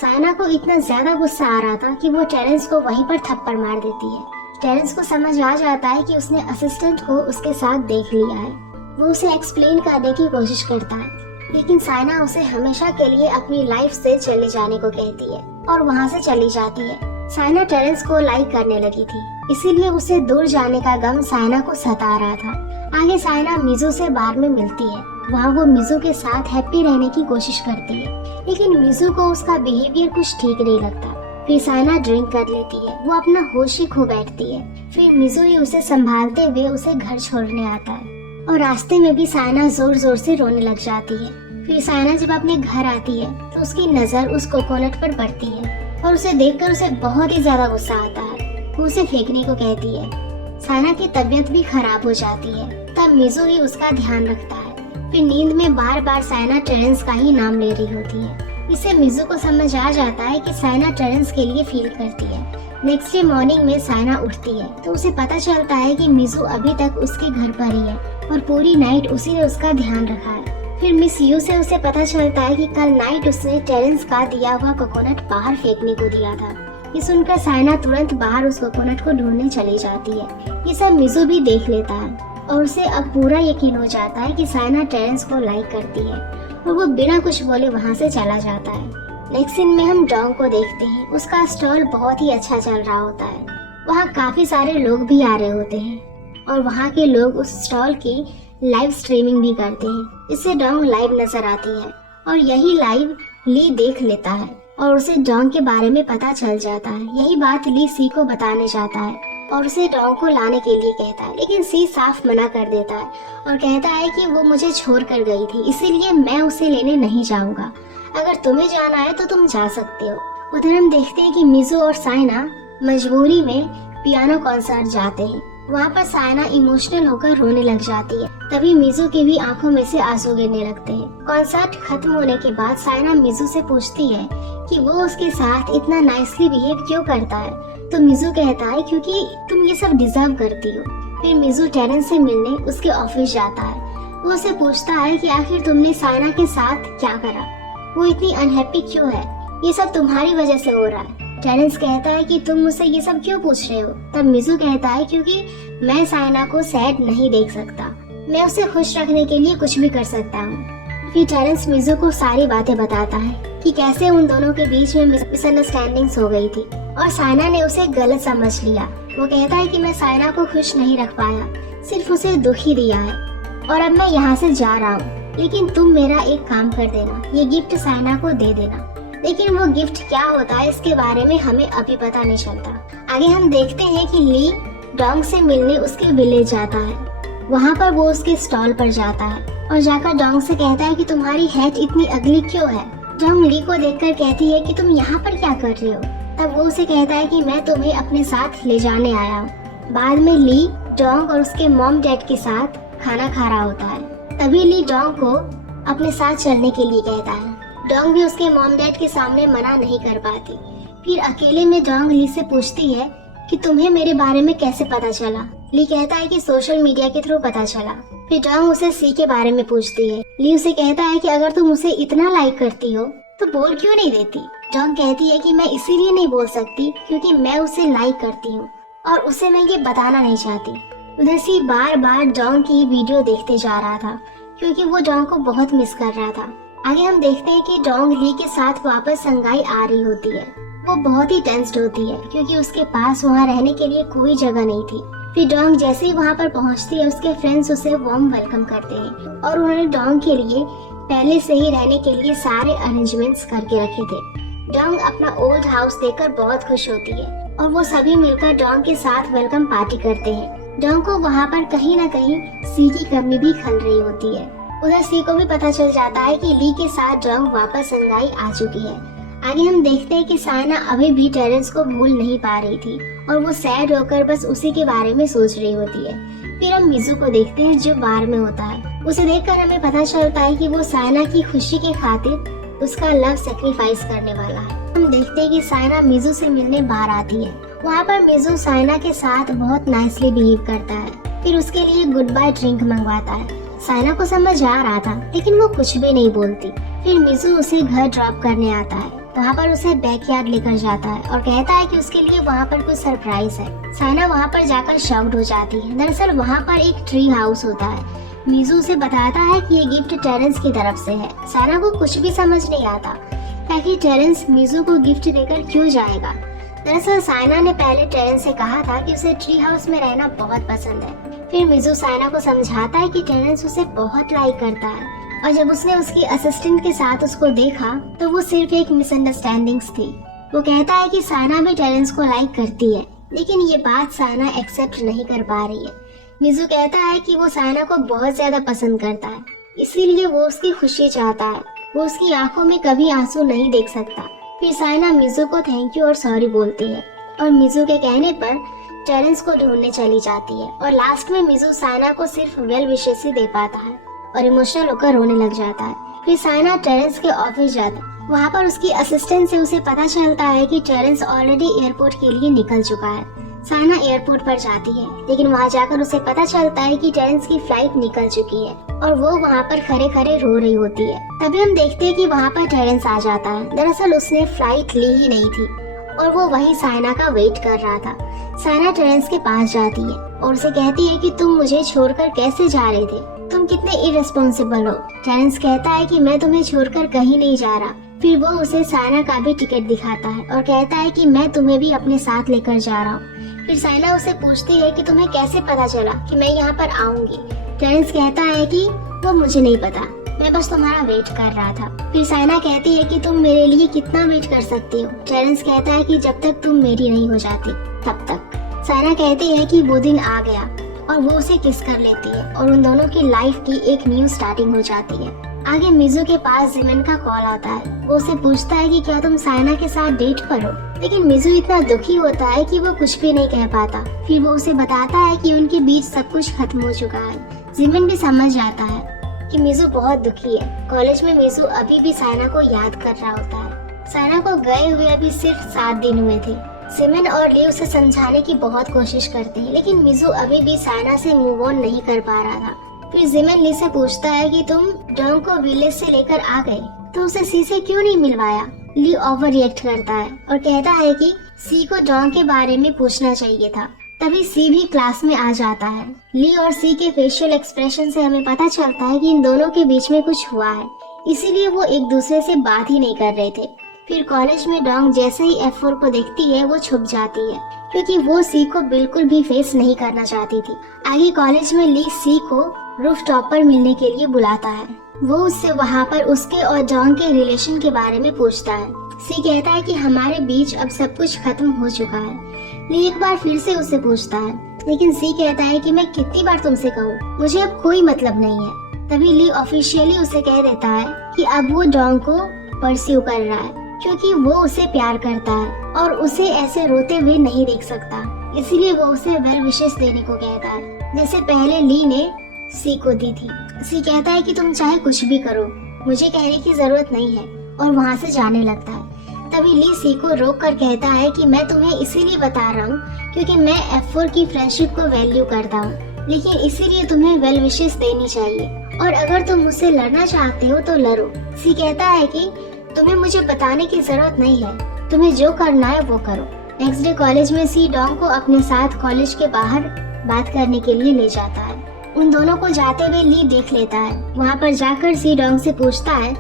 साइना को इतना ज्यादा गुस्सा आ रहा था कि वो टेरेंस को वहीं पर थप्पड़ मार देती है। टेरेंस को समझ आ जाता है कि उसने असिस्टेंट को उसके साथ देख लिया है। वो उसे एक्सप्लेन करने की कोशिश करता है, लेकिन साइना उसे हमेशा के लिए अपनी लाइफ से चले जाने को कहती है और वहाँ से चली जाती है। साइना टेरेंस को लाइक करने लगी थी, इसीलिए उसे दूर जाने का गम साइना को सता रहा था। आगे साइना मिजू से बार में मिलती है। वहाँ वो मिजू के साथ हैप्पी रहने की कोशिश करती है, लेकिन मिजू को उसका बिहेवियर कुछ ठीक नहीं लगता। फिर साइना ड्रिंक कर लेती है। वो अपना होश ही खो बैठती है। फिर मिजू ही उसे संभालते हुए उसे घर छोड़ने आता है और रास्ते में भी साइना जोर जोर से रोने लग जाती है। फिर साइना जब अपने घर आती है तो उसकी नजर उस कोकोनट पर पड़ती है और उसे देखकर उसे बहुत ही ज्यादा गुस्सा आता है। वो उसे फेंकने को कहती है। साइना की तबीयत भी खराब हो जाती है। तब मिजू ही उसका ध्यान रखता है। फिर नींद में बार बार साइना टेरेंस का ही नाम ले रही होती है। इससे मिजू को समझ आ जाता है कि साइना टेरेंस के लिए फील करती है। नेक्स्ट डे मॉर्निंग में साइना उठती है तो उसे पता चलता है कि मिजू अभी तक उसके घर पर ही है और पूरी नाइट उसी ने उसका ध्यान रखा है। फिर मिस यू से उसे पता चलता है कि कल नाइट उसने टेरेंस का दिया हुआ कोकोनट बाहर फेंकने को दिया था। ये सुनकर साइना तुरंत बाहर उस कोकोनट को ढूंढने चली जाती है। ये सब मिजू भी देख लेता है और उसे अब पूरा यकीन हो जाता है कि साइना टेरेंस को लाइक करती है और वो बिना कुछ बोले वहाँ से चला जाता है। नेक्स्ट सीन में हम डॉग को देखते हैं। उसका स्टॉल बहुत ही अच्छा चल रहा होता है। वहाँ काफी सारे लोग भी आ रहे होते हैं और वहाँ के लोग उस स्टॉल की लाइव स्ट्रीमिंग भी करते हैं। इससे डॉग लाइव नजर आती है और यही लाइव ली देख लेता है और उसे डॉग के बारे में पता चल जाता है। यही बात ली सी को बताने जाता है और उसे डॉग को लाने के लिए कहता है, लेकिन सी साफ मना कर देता है और कहता है कि वो मुझे छोड़ कर गई थी, इसीलिए मैं उसे लेने नहीं जाऊंगा। अगर तुम्हें जाना है तो तुम जा सकते हो। उधर हम देखते हैं कि मिजू और साइना मजबूरी में पियानो कॉन्सर्ट जाते हैं। वहाँ पर साइना इमोशनल होकर रोने लग जाती है। तभी मिजू की भी आंखों में से आंसू गिरने लगते हैं। कॉन्सर्ट खत्म होने के बाद साइना मिजू से पूछती है कि वो उसके साथ इतना नाइसली बिहेव क्यों करता है। तो मिजू कहता है क्योंकि तुम ये सब डिजर्व करती हो। फिर मिजू टेरेंस से मिलने उसके ऑफिस जाता है। वो उसे पूछता है कि आखिर तुमने साइना के साथ क्या करा, वो इतनी अनहैप्पी क्यों है, ये सब तुम्हारी वजह से हो रहा है। टेरेंस कहता है कि तुम मुझसे ये सब क्यों पूछ रहे हो। तब मिजू कहता है क्योंकि मैं साइना को सैड नहीं देख सकता, मैं उसे खुश रखने के लिए कुछ भी कर सकता हूँ। फिर टेरेंस मिजू को सारी बातें बताता है कि कैसे उन दोनों के बीच में मिसअंडरस्टैंडिंग्स हो गई थी और साइना ने उसे गलत समझ लिया। वो कहता है कि मैं साइना को खुश नहीं रख पाया, सिर्फ उसे दुखी दिया है और अब मैं यहाँ से जा रहा हूँ, लेकिन तुम मेरा एक काम कर देना, ये गिफ्ट साइना को दे देना। लेकिन वो गिफ्ट क्या होता है इसके बारे में हमें अभी पता नहीं चलता। आगे हम देखते हैं कि ली डॉग से मिलने उसके विलेज जाता है। वहाँ पर वो उसके स्टॉल पर जाता है और जाकर डॉग से कहता है कि तुम्हारी हैट इतनी अगली क्यों है। डॉग ली को देखकर कहती है कि तुम यहाँ पर क्या कर रहे हो। तब वो उसे कहता है कि मैं तुम्हें अपने साथ ले जाने आया हूँ। बाद में ली डॉग और उसके मॉम डैड के साथ खाना खा रहा होता है। तभी ली डॉग को अपने साथ चलने के लिए कहता है। डॉग भी उसके मॉम डैड के सामने मना नहीं कर पाती। फिर अकेले में डॉग ली से पूछती है कि तुम्हें मेरे बारे में कैसे पता चला। ली कहता है कि सोशल मीडिया के थ्रू पता चला। फिर डॉग उसे सी के बारे में पूछती है। ली उसे कहता है कि अगर तुम उसे इतना लाइक करती हो तो बोल क्यों नहीं देती। डॉग कहती है कि मैं इसीलिए नहीं बोल सकती क्योंकि मैं उसे लाइक करती हूँ और उसे मैं ये बताना नहीं चाहती। उधर सी बार बार डॉग की वीडियो देखते जा रहा था क्योंकि वो डॉग को बहुत मिस कर रहा था। आगे हम देखते हैं कि डॉग ली के साथ वापस संगाई आ रही होती है। वो बहुत ही टेंस्ड होती है क्योंकि उसके पास वहाँ रहने के लिए कोई जगह नहीं थी। फिर डॉग जैसे ही वहाँ पर पहुँचती है उसके फ्रेंड्स उसे वार्म वेलकम करते हैं और उन्होंने डॉग के लिए पहले से ही रहने के लिए सारे अरेंजमेंट्स करके रखे थे। डॉग अपना ओल्ड हाउस देखकर बहुत खुश होती है और वो सभी मिलकर डॉग के साथ वेलकम पार्टी करते हैं। डॉग को वहाँ पर कहीं न कहीं सी की कमी भी खल रही होती है। उधर सी को भी पता चल जाता है कि ली के साथ डॉग वापस संगाई आ चुकी है। आगे हम देखते हैं कि साइना अभी भी टेरेंस को भूल नहीं पा रही थी और वो सैड होकर बस उसी के बारे में सोच रही होती है। फिर हम मिजू को देखते हैं जो बार में होता है। उसे देखकर हमें पता चलता है कि वो साइना की खुशी के खातिर उसका लव सेक्रीफाइस करने वाला है। हम देखते हैं कि साइना मिजू से मिलने बाहर आती है। वहाँ पर मिजू साइना के साथ बहुत नाइसली बिहेव करता है। फिर उसके लिए गुड बाय ड्रिंक मंगवाता है। साइना को समझ आ रहा था लेकिन वो कुछ भी नहीं बोलती। फिर मिजू उसे घर ड्रॉप करने आता है। वहाँ पर उसे बैकयार्ड लेकर जाता है और कहता है कि उसके लिए वहाँ पर कुछ सरप्राइज है। साइना वहाँ पर जाकर शॉक्ड हो जाती है। दरअसल वहाँ पर एक ट्री हाउस होता है। मिजू उसे बताता है कि ये गिफ्ट टेरेंस की तरफ से है। साइना को कुछ भी समझ नहीं आता ताकि टेरेंस मिजू को गिफ्ट देकर क्यों जाएगा। दरअसल साइना ने पहले टेरेंस से कहा था कि उसे ट्री हाउस में रहना बहुत पसंद है। फिर मिजू साइना को समझाता है कि टेरेंस उसे बहुत लाइक करता है और जब उसने उसकी असिस्टेंट के साथ उसको देखा तो वो सिर्फ एक मिसअंडरस्टैंडिंग्स थी। वो कहता है कि साइना भी टेरेंस को लाइक करती है, लेकिन ये बात साइना एक्सेप्ट नहीं कर पा रही है। मिजू कहता है कि वो साइना को बहुत ज्यादा पसंद करता है, इसीलिए वो उसकी खुशी चाहता है। वो उसकी आंखों में कभी आंसू नहीं देख सकता। फिर साइना मिजू को थैंक यू और सॉरी बोलती है और मिजू के कहने पर टेरेंस को ढूंढने चली जाती है और लास्ट में मिजू साइना को सिर्फ वेल विशेस ही दे पाता है और इमोशनल होकर रोने लग जाता है। फिर साइना टेरेंस के ऑफिस जाता है। वहाँ पर उसकी असिस्टेंट से उसे पता चलता है कि टेरेंस ऑलरेडी एयरपोर्ट के लिए निकल चुका है। साइना एयरपोर्ट पर जाती है, लेकिन वहाँ जाकर उसे पता चलता है कि टेरेंस की फ्लाइट निकल चुकी है और वो वहाँ पर खड़े खड़े रो रही होती है। तभी हम देखते हैं कि वहाँ पर टेरेंस आ जाता है। दरअसल उसने फ्लाइट ली ही नहीं थी और वो वहीं साइना का वेट कर रहा था। साइना टेरेंस के पास जाती है और उसे कहती है कि तुम मुझे छोड़कर कैसे जा रहे थे, तुम कितने इरेस्पॉन्सिबल हो। टेरेंस कहता है कि मैं तुम्हें छोड़कर कहीं नहीं जा रहा। फिर वो उसे साइना का भी टिकट दिखाता है और कहता है कि मैं तुम्हें भी अपने साथ लेकर जा रहा हूँ। फिर साइना उसे पूछती है कि तुम्हें कैसे पता चला कि मैं यहाँ पर आऊंगी। टेरेंस कहता है कि वो मुझे नहीं पता, मैं बस तुम्हारा वेट कर रहा था। फिर साइना कहती है कि तुम मेरे लिए कितना वेट कर सकती हो। टेरेंस कहता है कि जब तक तुम मेरी नहीं हो जाती तब तक। साइना कहती है कि वो दिन आ गया और वो उसे किस कर लेती है और उन दोनों की लाइफ की एक न्यू स्टार्टिंग हो जाती है। आगे मिजू के पास जिमिन का कॉल आता है। वो उसे पूछता है कि क्या तुम साइना के साथ डेट पर हो, लेकिन मिजू इतना दुखी होता है कि वो कुछ भी नहीं कह पाता। फिर वो उसे बताता है कि उनके बीच सब कुछ खत्म हो चुका है। जिमिन भी समझ जाता है कि मिजू बहुत दुखी है। कॉलेज में मिजू अभी भी साइना को याद कर रहा होता है। साइना को गए हुए अभी सिर्फ 7 दिन हुए थे। जिमिन और ली उसे समझाने की बहुत कोशिश करते हैं, लेकिन मिजू अभी भी साइना से मूव ऑन नहीं कर पा रहा था। फिर जिमिन ली से पूछता है कि तुम डोंग को विलेज से लेकर आ गए तो उसे सी से क्यों नहीं मिलवाया। ली ओवर रिएक्ट करता है और कहता है कि सी को डोंग के बारे में पूछना चाहिए था। तभी सी भी क्लास में आ जाता है। ली और सी के फेशियल एक्सप्रेशन से हमें पता चलता है कि इन दोनों के बीच में कुछ हुआ है, इसीलिए वो एक दूसरे से बात ही नहीं कर रहे थे। फिर कॉलेज में डोंग जैसे ही F4 को देखती है वो छुप जाती है, क्योंकि वो सी को बिल्कुल भी फेस नहीं करना चाहती थी। आगे कॉलेज में ली सी को रूफटॉप पर मिलने के लिए बुलाता है। वो उससे वहाँ पर उसके और डोंग के रिलेशन के बारे में पूछता है। सी कहता है कि हमारे बीच अब सब कुछ खत्म हो चुका है। ली एक बार फिर से उससे पूछता है, लेकिन सी कहता है कि मैं कितनी बार तुमसे कहूँ, मुझे अब कोई मतलब नहीं है। तभी ली ऑफिशियली उसे कह देता है कि अब वो डोंग को परस्यू कर रहा है, क्योंकि वो उसे प्यार करता है और उसे ऐसे रोते हुए नहीं देख सकता। इसीलिए वो उसे वेल विशेस देने को कहता है, जैसे पहले ली ने सी को दी थी। सी कहता है कि तुम चाहे कुछ भी करो, मुझे कहने की जरूरत नहीं है, और वहाँ से जाने लगता है। तभी ली सी को रोक कर कहता है कि मैं तुम्हें इसीलिए बता रहा हूँ क्योंकि मैं F4 की फ्रेंडशिप को वैल्यू करता हूँ, लेकिन इसीलिए तुम्हें वेल विशेस देनी चाहिए, और अगर तुम मुझसे लड़ना चाहते हो तो लड़ो। सी कहता है कि तुम्हें मुझे बताने की जरूरत नहीं है, तुम्हें जो करना है वो करो। नेक्स्ट डे कॉलेज में सी डोंग को अपने साथ कॉलेज के बाहर बात करने के लिए ले जाता है। उन दोनों को जाते हुए ली देख लेता है। वहाँ पर जाकर सी डोंग से पूछता है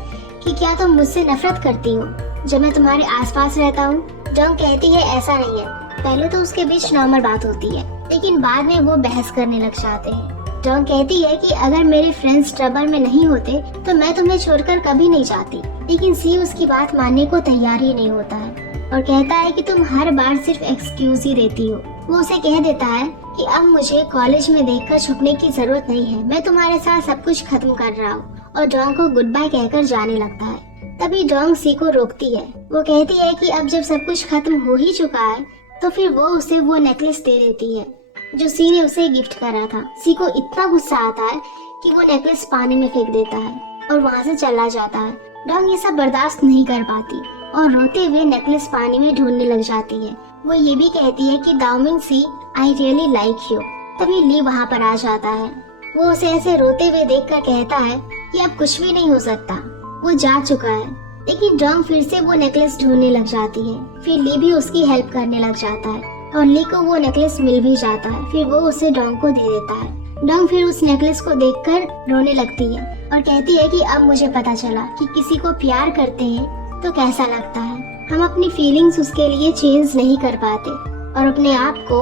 कि क्या तुम मुझसे नफरत करती हो जब मैं तुम्हारे आसपास रहता हूँ। डोंग कहती है ऐसा नहीं है। पहले तो उसके बीच नॉर्मल बात होती है, लेकिन बाद में वो बहस करने लग जाते हैं। डोंग कहती है कि अगर मेरे फ्रेंड्स ट्रबल में नहीं होते तो मैं तुम्हें छोड़कर कभी नहीं जाती, लेकिन सी उसकी बात मानने को तैयार ही नहीं होता है और कहता है कि तुम हर बार सिर्फ एक्सक्यूज ही देती हो। वो उसे कह देता है कि अब मुझे कॉलेज में देखकर छुपने की जरूरत नहीं है, मैं तुम्हारे साथ सब कुछ खत्म कर रहा हूँ, और डोंग को गुड बाय कहकर जाने लगता है। तभी डोंग सी को रोकती है। वो कहती है कि अब जब सब कुछ खत्म हो ही चुका है तो फिर वो उसे वो नेकलेस दे देती है जो सी ने उसे गिफ्ट करा था। सी को इतना गुस्सा आता है कि वो नेकलेस पानी में फेंक देता है और वहाँ से चला जाता है। डोंग ये सब बर्दाश्त नहीं कर पाती और रोते हुए नेकलेस पानी में ढूंढने लग जाती है। वो ये भी कहती है कि दाओमिंग सी, आई रियली लाइक यू। तभी ली वहाँ पर आ जाता है। वो उसे ऐसे रोते हुए देखकर कहता है कि अब कुछ भी नहीं हो सकता, वो जा चुका है। लेकिन डोंग फिर से वो नेकलेस ढूंढने लग जाती है। फिर ली भी उसकी हेल्प करने लग जाता है और ली को वो नेकलेस मिल भी जाता है। फिर वो उसे डोंग को दे देता है। डोंग फिर उस नेकलेस को देखकर रोने लगती है और कहती है कि अब मुझे पता चला कि किसी को प्यार करते हैं तो कैसा लगता है। हम अपनी फीलिंग्स उसके लिए चेंज नहीं कर पाते और अपने आप को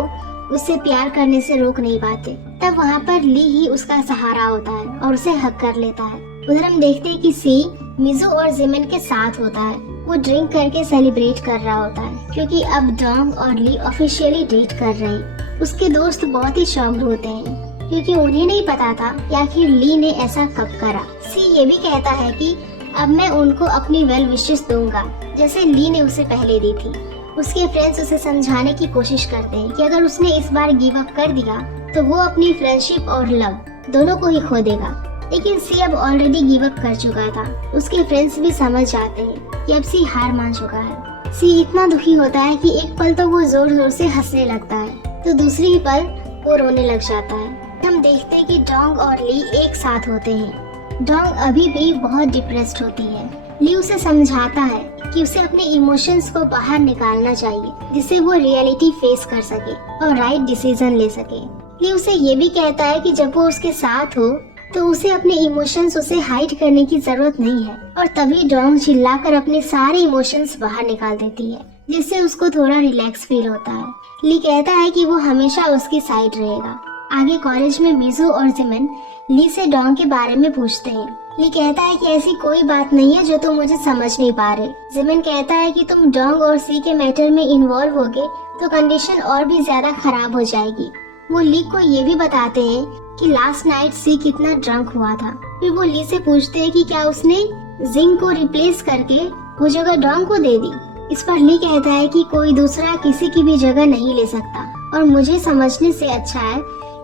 उससे प्यार करने से रोक नहीं पाते। तब वहाँ पर ली ही उसका सहारा होता है और उसे हक कर लेता है। उधर हम देखते हैं कि सी मिजू और जिमिन के साथ होता है। वो ड्रिंक करके सेलिब्रेट कर रहा होता है क्योंकि अब डोंग और ली ऑफिशियली डेट कर रहे हैं। उसके दोस्त बहुत ही शॉक्ड होते हैं क्योंकि उन्हें नहीं पता था कि आखिर ली ने ऐसा कब करा। सी ये भी कहता है कि अब मैं उनको अपनी वेल विशेस दूंगा जैसे ली ने उसे पहले दी थी। उसके फ्रेंड्स उसे समझाने की कोशिश करते हैं कि अगर उसने इस बार गिव अप कर दिया तो वो अपनी फ्रेंडशिप और लव दोनों को ही खो देगा। लेकिन सी अब ऑलरेडी गिव अप कर चुका था। उसके फ्रेंड्स भी समझ जाते हैं कि अब सी हार मान चुका है। सी इतना दुखी होता है कि एक पल तो वो जोर जोर से हंसने लगता है तो दूसरी ही पल वो रोने लग जाता है। हम देखते हैं कि डोंग और ली एक साथ होते हैं। डोंग अभी भी बहुत डिप्रेस्ड होती है। ली उसे समझाता है कि उसे अपने इमोशंस को बाहर निकालना चाहिए जिससे वो रियलिटी फेस कर सके और राइट डिसीजन ले सके। ली उसे ये भी कहता है कि जब वो उसके साथ हो तो उसे अपने इमोशंस उसे हाइड करने की जरूरत नहीं है, और तभी डोंग चिल्लाकर अपने सारे इमोशंस बाहर निकाल देती है जिससे उसको थोड़ा रिलैक्स फील होता है। ली कहता है कि वो हमेशा उसकी साइड रहेगा। आगे कॉलेज में मिजू और जिमिन ली से डोंग के बारे में पूछते हैं। ली कहता है कि ऐसी कोई बात नहीं है जो तुम मुझे समझ नहीं पा रहे। जिमिन कहता है कि तुम डोंग और सी के मैटर में इन्वॉल्व होगे तो कंडीशन और भी ज्यादा खराब हो जाएगी। वो ली को ये भी बताते हैं कि लास्ट नाइट सी कितना ड्रंक हुआ था। फिर वो ली से पूछते हैं कि क्या उसने जिंक को रिप्लेस करके वो जगह डॉन्ग को दे दी। इस पर ली कहता है कि कोई दूसरा किसी की भी जगह नहीं ले सकता और मुझे समझने से अच्छा है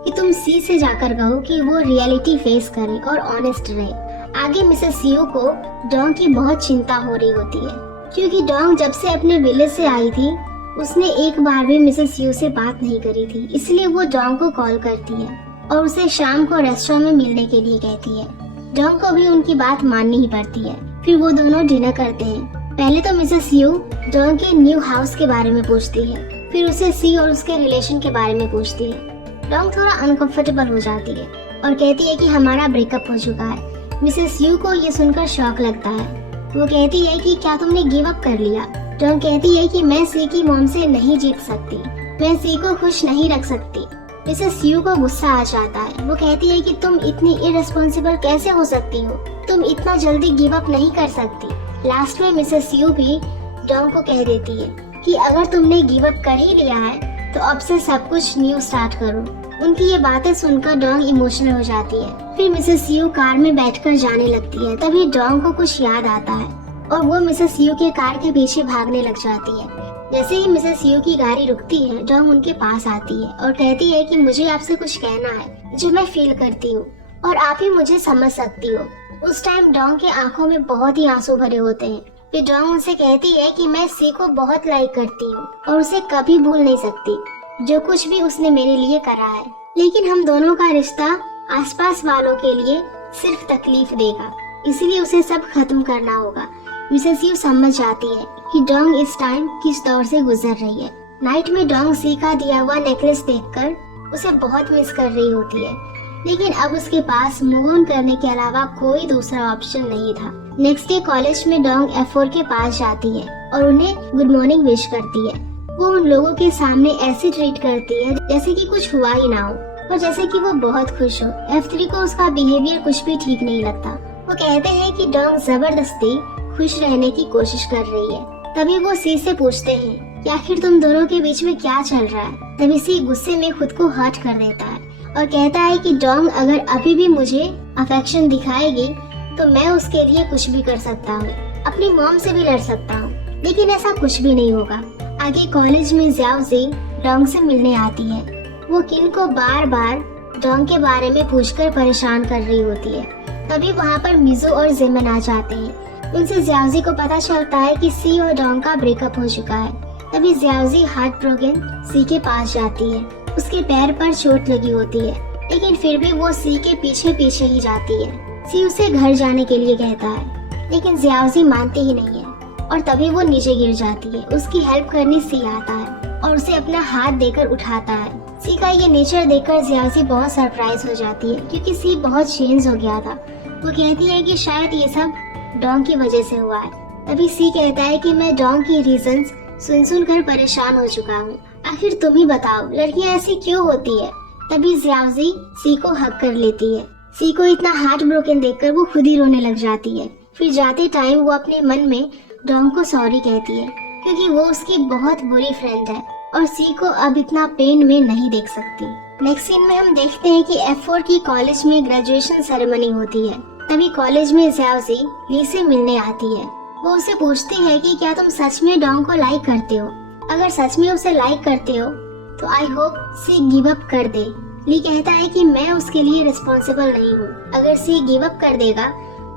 कि तुम सी से जाकर कहो कि वो रियलिटी फेस करे और ऑनेस्ट रहे। आगे मिसेस यू को डॉन्ग की बहुत चिंता हो रही होती है, क्योंकि डॉन्ग जब से अपने विलेज से आई थी उसने एक बार भी मिसेस यू से बात नहीं करी थी। इसलिए वो डॉन्ग को कॉल करती है और उसे शाम को रेस्टोरेंट में मिलने के लिए कहती है। डॉन्ग को भी उनकी बात माननी ही पड़ती है। फिर वो दोनों डिनर करते हैं। पहले तो मिसेस यू डॉन्ग के न्यू हाउस के बारे में पूछती है, फिर उसे सी और उसके रिलेशन के बारे में पूछती है। डॉन्ग थोड़ा अनकंफर्टेबल हो जाती है और कहती है कि हमारा ब्रेकअप हो चुका है। मिसेस यू को ये सुनकर शॉक लगता है। वो कहती है कि क्या तुमने गिव अप कर लिया? डॉन्ग कहती है कि मैं सी की मॉम से नहीं जीत सकती, मैं सी को खुश नहीं रख सकती। मिसेस यू को गुस्सा आ जाता है। वो कहती है कि तुम इतनी इररिस्पॉन्सिबल कैसे हो सकती हो, तुम इतना जल्दी गिव अप नहीं कर सकती। लास्ट में मिसेस यू भी डॉन्ग को कह देती है कि अगर तुमने गिव अप कर ही लिया है तो अब से सब कुछ न्यू स्टार्ट करो। उनकी ये बातें सुनकर डॉन्ग इमोशनल हो जाती है। फिर मिसेस यू कार में बैठकर जाने लगती है। तभी डॉन्ग को कुछ याद आता है और वो मिसेस यू के कार के पीछे भागने लग जाती है। जैसे ही मिसेस यू की गाड़ी रुकती है, डॉन्ग उनके पास आती है और कहती है कि मुझे आपसे कुछ कहना है जो मैं फील करती हूँ और आप ही मुझे समझ सकती हो। उस टाइम डॉन्ग के आंखों में बहुत ही आंसू भरे होते हैं। फिर डॉन्ग उनसे कहती है कि मैं सी को बहुत लाइक करती हूँ और उसे कभी भूल नहीं सकती, जो कुछ भी उसने मेरे लिए करा है। लेकिन हम दोनों का रिश्ता आसपास वालों के लिए सिर्फ तकलीफ देगा, इसलिए उसे सब खत्म करना होगा। मिसेस यू समझ जाती है कि डॉन्ग इस टाइम किस दौर से गुजर रही है। नाइट में डॉन्ग सी का दिया हुआ नेकलेस देखकर उसे बहुत मिस कर रही होती है, लेकिन अब उसके पास मूव ऑन करने के अलावा कोई दूसरा ऑप्शन नहीं था। नेक्स्ट डे कॉलेज में डॉन्ग F4 के पास जाती है और उन्हें गुड मॉर्निंग विश करती है। वो उन लोगों के सामने ऐसे ट्रीट करती है जैसे कि कुछ हुआ ही ना हो और जैसे कि वो बहुत खुश हो। F3 को उसका बिहेवियर कुछ भी ठीक नहीं लगता। वो कहते हैं कि डॉन्ग जबरदस्ती खुश रहने की कोशिश कर रही है। तभी वो सी से पूछते हैं कि आखिर तुम दोनों के बीच में क्या चल रहा है। तभी सी गुस्से में खुद को हर्ट कर देता है और कहता है कि डॉन्ग अगर अभी भी मुझे अफेक्शन दिखाएगी तो मैं उसके लिए कुछ भी कर सकता हूँ, अपनी मॉम से भी लड़ सकता हूँ, लेकिन ऐसा कुछ भी नहीं होगा। आगे कॉलेज में जियाओ जी डॉन्ग से मिलने आती है। वो किन को बार बार डॉन्ग के बारे में पूछकर परेशान कर रही होती है। तभी वहाँ पर मिजो और जेमन आ जाते हैं। उनसे जियाओजी को पता चलता है कि सी और डॉन्ग का ब्रेकअप हो चुका है। तभी जियाओजी हार्ट ब्रोकन सी के पास जाती है। उसके पैर पर चोट लगी होती है, लेकिन फिर भी वो सी के पीछे पीछे ही जाती है। सी उसे घर जाने के लिए कहता है, लेकिन जियाओजी मानती ही नहीं है और तभी वो नीचे गिर जाती है। उसकी हेल्प करने सी आता है और उसे अपना हाथ देकर उठाता है। सी का ये नेचर देखकर जियाओजी बहुत सरप्राइज हो जाती है, क्योंकि सी बहुत चेंज हो गया था। वो कहती है कि शायद ये सब डॉन्ग की वजह से हुआ है। तभी सी कहता है कि मैं डॉन्ग की रीजंस सुन कर परेशान हो चुका हूँ, आखिर तुम ही बताओ लड़कियाँ ऐसी क्यों होती है। तभी जियाओजी सी को हक कर लेती है। सी को इतना हार्ट ब्रोकन देखकर वो खुद ही रोने लग जाती है। फिर जाते टाइम वो अपने मन में डॉन्ग को सॉरी कहती है, क्योंकि वो उसकी बहुत बुरी फ्रेंड है और सी को अब इतना पेन में नहीं देख सकती। नेक्स्ट सीन में हम देखते हैं कि F4 की कॉलेज में ग्रेजुएशन सेरेमनी होती है। तभी कॉलेज में जियाओजी ली से मिलने आती है। वो उसे पूछती है कि क्या तुम सच में डॉन्ग को लाइक करते हो? अगर सच में उसे लाइक करते हो तो आई होप सी गिव अप कर दे। ली कहता है कि मैं उसके लिए रिस्पॉन्सिबल नहीं हूँ, अगर सी गिव अप कर देगा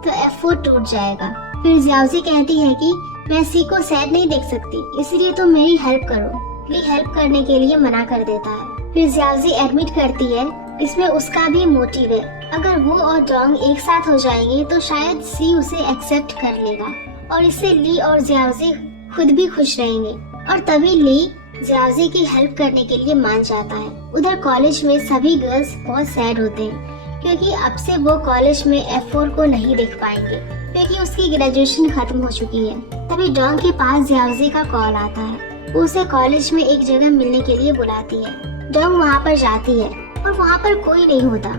तो F4 टूट जाएगा। फिर जियाओजी कहती है कि मैं सी को सैड नहीं देख सकती, इसलिए तुम मेरी हेल्प करो। ली हेल्प करने के लिए मना कर देता है। फिर जियाओजी एडमिट करती है इसमें उसका भी मोटिव है। अगर वो और डॉन्ग एक साथ हो जाएंगे तो शायद सी उसे एक्सेप्ट कर लेगा और इससे ली और जियाओजी खुद भी खुश रहेंगे। और तभी ली जियाओजी की हेल्प करने के लिए मान जाता है। उधर कॉलेज में सभी गर्ल्स बहुत सैड होते हैं, क्योंकि अब से वो कॉलेज में F4 को नहीं देख पाएंगे, क्योंकि उसकी ग्रेजुएशन खत्म हो चुकी है। तभी डॉन्ग के पास जियाओजी का कॉल आता है। वो उसे कॉलेज में एक जगह मिलने के लिए बुलाती है। डॉन्ग वहाँ पर जाती है और वहाँ पर कोई नहीं होता।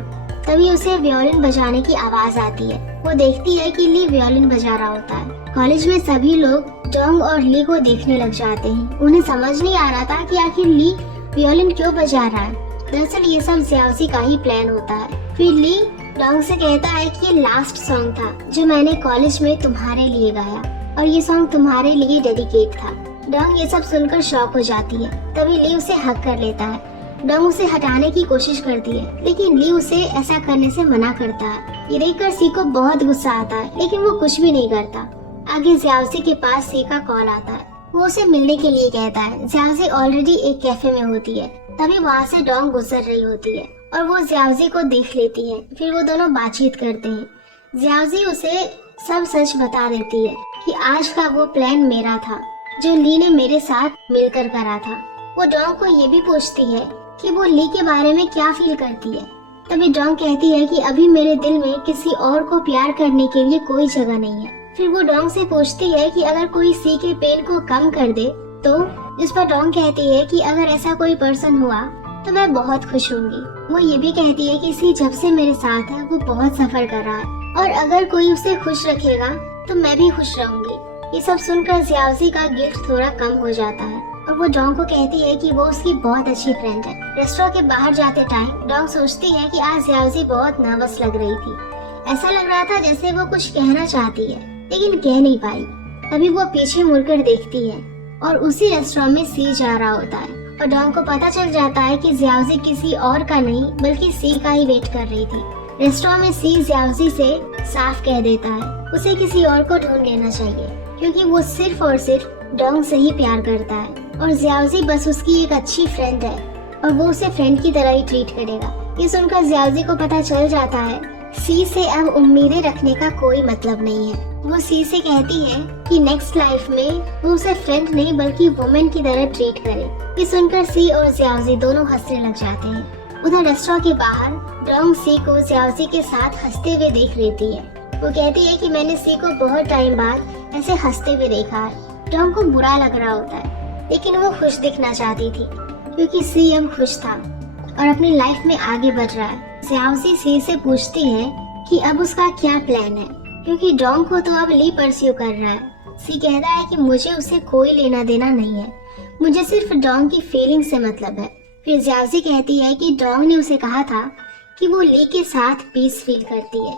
तभी उसे वियोलिन बजाने की आवाज आती है। वो देखती है कि ली वियोलिन बजा रहा होता है। कॉलेज में सभी लोग डोंग और ली को देखने लग जाते हैं। उन्हें समझ नहीं आ रहा था कि आखिर ली वियोलिन क्यों बजा रहा है। दरअसल ये सब ज़्याओज़ी का ही प्लान होता है। फिर ली डोंग से कहता है कि ये लास्ट सॉन्ग था जो मैंने कॉलेज में तुम्हारे लिए गाया और ये सॉन्ग तुम्हारे लिए डेडिकेट था। डोंग ये सब सुनकर शॉक हो जाती है। तभी ली उसे हक कर लेता है। डोंग उसे हटाने की कोशिश करती है लेकिन ली उसे ऐसा करने से मना करता है। ये देखकर सी को बहुत गुस्सा आता है लेकिन वो कुछ भी नहीं करता। आगे ज़्याओज़ी के पास सी का कॉल आता है। वो उसे मिलने के लिए कहता है। ज़्याओज़ी ऑलरेडी एक कैफे में होती है। तभी वहाँ से डोंग गुजर रही होती है और वो ज़्याओज़ी को देख लेती है। फिर वो दोनों बातचीत करते हैं। ज़्याओज़ी उसे सब सच बता देती है कि आज का वो प्लान मेरा था जो ली ने मेरे साथ मिलकर करा था। वो डोंग को ये भी पूछती है कि वो ली के बारे में क्या फील करती है। तभी डोंग कहती है कि अभी मेरे दिल में किसी और को प्यार करने के लिए कोई जगह नहीं है। फिर वो डोंग से पूछती है कि अगर कोई सी के पेन को कम कर दे तो, जिस पर डोंग कहती है कि अगर ऐसा कोई पर्सन हुआ तो मैं बहुत खुश होंगी। वो ये भी कहती है कि सी जब से मेरे साथ है वो बहुत सफर कर रहा है और अगर कोई उसे खुश रखेगा तो मैं भी खुश रहूंगी। ये सब सुनकर ज़्याओज़ी का गिल्ट थोड़ा कम हो जाता है और वो डोंग को कहती है कि वो उसकी बहुत अच्छी फ्रेंड है। रेस्टोरेंट के बाहर जाते टाइम डोंग सोचती है कि आज ज़्याओज़ी बहुत नर्वस लग रही थी। ऐसा लग रहा था जैसे वो कुछ कहना चाहती है लेकिन कह नहीं पाई। तभी वो पीछे मुड़कर देखती है और उसी रेस्टोरेंट में सी जा रहा होता है और डोंग को पता चल जाता है कि ज़्याओज़ी किसी और का नहीं बल्कि सी का ही वेट कर रही थी। रेस्टोरेंट में सी ज़्याओज़ी से साफ कह देता है उसे किसी और को ढूंढ लेना चाहिए क्योंकि वो सिर्फ और सिर्फ डोंग से ही प्यार करता है और ज़्याओज़ी बस उसकी एक अच्छी फ्रेंड है और वो उसे फ्रेंड की तरह ही ट्रीट करेगा। ये सुनकर ज़्याओज़ी को पता चल जाता है सी से अब उम्मीदें रखने का कोई मतलब नहीं है। वो सी से कहती है कि नेक्स्ट लाइफ में वो उसे फ्रेंड नहीं बल्कि वुमेन की तरह ट्रीट करे। ये सुनकर सी और ज़्याओज़ी दोनों हंसने लग जाते हैं। उधर रेस्टोरेंट के बाहर डोंग सी को ज़्याओज़ी के साथ हंसते हुए देख लेती है। वो कहती है कि मैंने सी को बहुत टाइम बाद ऐसे हंसते हुए देखा है। डोंग को बुरा लग रहा होता है लेकिन वो खुश दिखना चाहती थी क्योंकि सी अब खुश था और अपनी लाइफ में आगे बढ़ रहा है। ज़्याओज़ी सी से पूछती है कि अब उसका क्या प्लान है क्योंकि डोंग को तो अब ली परस्यू कर रहा है। सी कहता है कि मुझे उससे कोई लेना देना नहीं है, मुझे सिर्फ डोंग की फीलिंग से मतलब है। फिर ज़्याओज़ी कहती है कि डोंग ने उसे कहा था कि वो ली के साथ पीस फील करती है।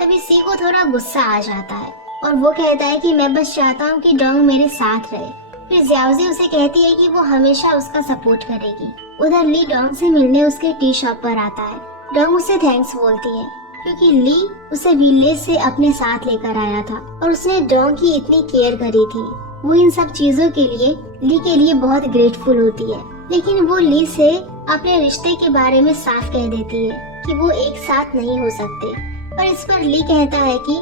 तभी सी को थोड़ा गुस्सा आ जाता है और वो कहता है कि मैं बस चाहता हूँ कि डोंग मेरे साथ रहे। फिर ज़्याओज़ी उसे कहती है कि वो हमेशा उसका सपोर्ट करेगी। उधर ली डोंग से मिलने उसके टी शॉप पर आता है। डोंग उसे थैंक्स बोलती है क्योंकि ली उसे विलेज से अपने साथ लेकर आया था और उसने डोंग की इतनी केयर करी थी। वो इन सब चीजों के लिए ली के लिए बहुत ग्रेटफुल होती है लेकिन वो ली से अपने रिश्ते के बारे में साफ कह देती है कि वो एक साथ नहीं हो सकते। और इस पर ली कहता है कि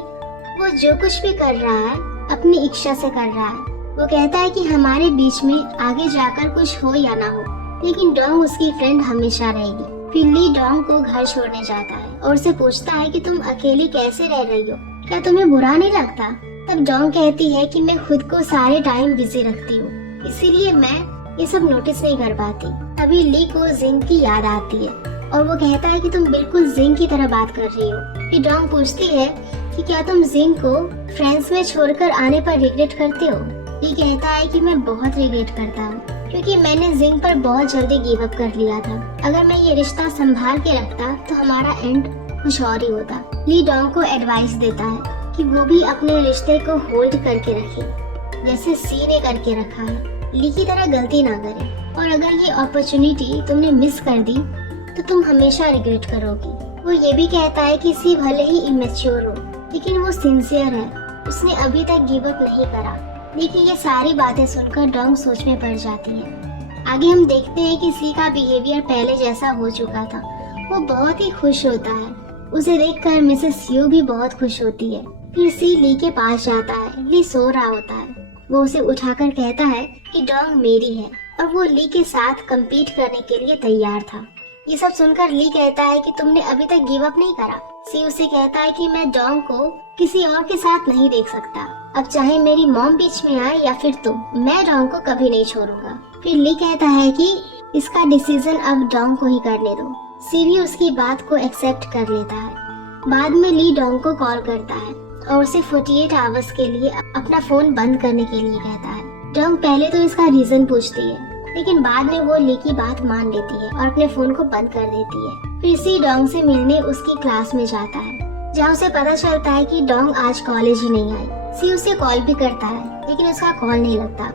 वो जो कुछ भी कर रहा है अपनी इच्छा से कर रहा है। वो कहता है कि हमारे बीच में आगे जाकर कुछ हो या ना हो लेकिन डोंग उसकी फ्रेंड हमेशा रहेगी। फिर ली डोंग को घर छोड़ने जाता है और उसे पूछता है कि तुम अकेली कैसे रह रही हो, क्या तुम्हें बुरा नहीं लगता। तब डोंग कहती है कि मैं खुद को सारे टाइम बिजी रखती हूँ इसीलिए मैं ये सब नोटिस नहीं कर पाती। तभी ली को जिंग की याद आती है और वो कहता है कि तुम बिल्कुल जिंग की तरह बात कर रही हो। फिर डोंग पूछती है कि क्या तुम जिंग को फ्रांस में छोड़कर आने पर रिग्रेट करते हो। ली कहता है कि मैं बहुत रिग्रेट करता हूँ क्योंकि मैंने जिंग पर बहुत जल्दी गिव अप कर लिया था। अगर मैं ये रिश्ता संभाल के रखता तो हमारा एंड कुछ और ही होता। ली डोंग को एडवाइस देता है कि वो भी अपने रिश्ते को होल्ड करके रखे जैसे सी ने करके रखा है। ली की तरह गलती ना करे और अगर ये अपॉर्चुनिटी तुमने मिस कर दी तो तुम हमेशा रिग्रेट करोगी। वो ये भी कहता है कि सी भले ही इमेच्योर हो लेकिन वो सिंसियर है, उसने अभी तक गिव अप नहीं करा। लेकिन ये सारी बातें सुनकर डोंग सोच में पड़ जाती है। आगे हम देखते हैं कि सी का बिहेवियर पहले जैसा हो चुका था। वो बहुत ही खुश होता है। उसे देखकर मिसेस यू भी बहुत खुश होती है। फिर सी ली के पास जाता है। ली सो रहा होता है। वो उसे उठाकर कहता है कि डोंग मेरी है और वो ली के साथ कम्पीट करने के लिए तैयार था। ये सब सुनकर ली कहता है कि तुमने अभी तक गिव अप नहीं करा। सी उसे कहता है कि मैं डोंग को किसी और के साथ नहीं देख सकता। अब चाहे मेरी मॉम बीच में आए या फिर तुम, मैं डोंग को कभी नहीं छोड़ूंगा। फिर ली कहता है कि इसका डिसीजन अब डोंग को ही करने दो। सी भी उसकी बात को एक्सेप्ट कर लेता है। बाद में ली डोंग को कॉल करता है और उसे 48 आवर्स के लिए अपना फोन बंद करने के लिए कहता है। डोंग पहले तो इसका रीजन पूछती है, लेकिन बाद में वो ली की बात मान लेती है और अपने फोन को बंद कर देती है। फिर सी डोंग से मिलने उसकी क्लास में जाता है, जहाँ उसे पता चलता है कि डोंग आज कॉलेज ही नहीं आई। सी उसे कॉल भी करता है, लेकिन उसका कॉल नहीं लगता।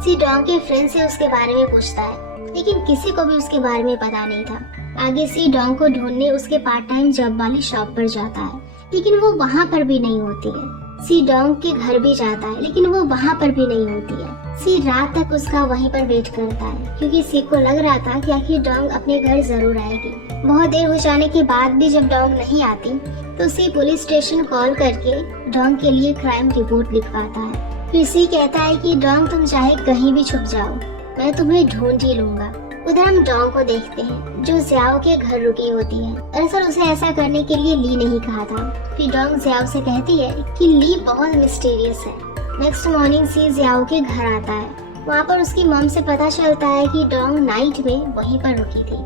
सी डोंग के फ्रेंड से उसके बारे में पूछता है, लेकिन किसी को भी उसके बारे में पता नहीं था। आगे सी डोंग को ढूंढने उसके पार्ट टाइम जॉब वाली शॉप पर जाता है, लेकिन वो वहाँ पर भी नहीं होती है। सी डोंग के घर भी जाता है, लेकिन वो वहाँ पर भी नहीं होती है। सी रात तक उसका वहीं पर वेट करता है, क्योंकि सी को लग रहा था कि आखिर डोंग अपने घर जरूर आएगी। बहुत देर हो जाने के बाद भी जब डोंग नहीं आती, तो सी पुलिस स्टेशन कॉल करके डोंग के लिए क्राइम रिपोर्ट लिखवाता है। फिर सी कहता है कि डोंग तुम चाहे कहीं भी छुप जाओ, मैं तुम्हें ढूंढ ही लूंगा। उधर हम डोंग को देखते हैं, जो जियाओ के घर रुकी होती है। दरअसल उसे ऐसा करने के लिए ली नहीं कहा था। फिर डोंग जियाओ से कहती है कि ली बहुत मिस्टीरियस है। नेक्स्ट मॉर्निंग सी जियाओ के घर आता है। वहाँ पर उसकी मॉम से पता चलता है कि डोंग नाइट में वहीं पर रुकी थी,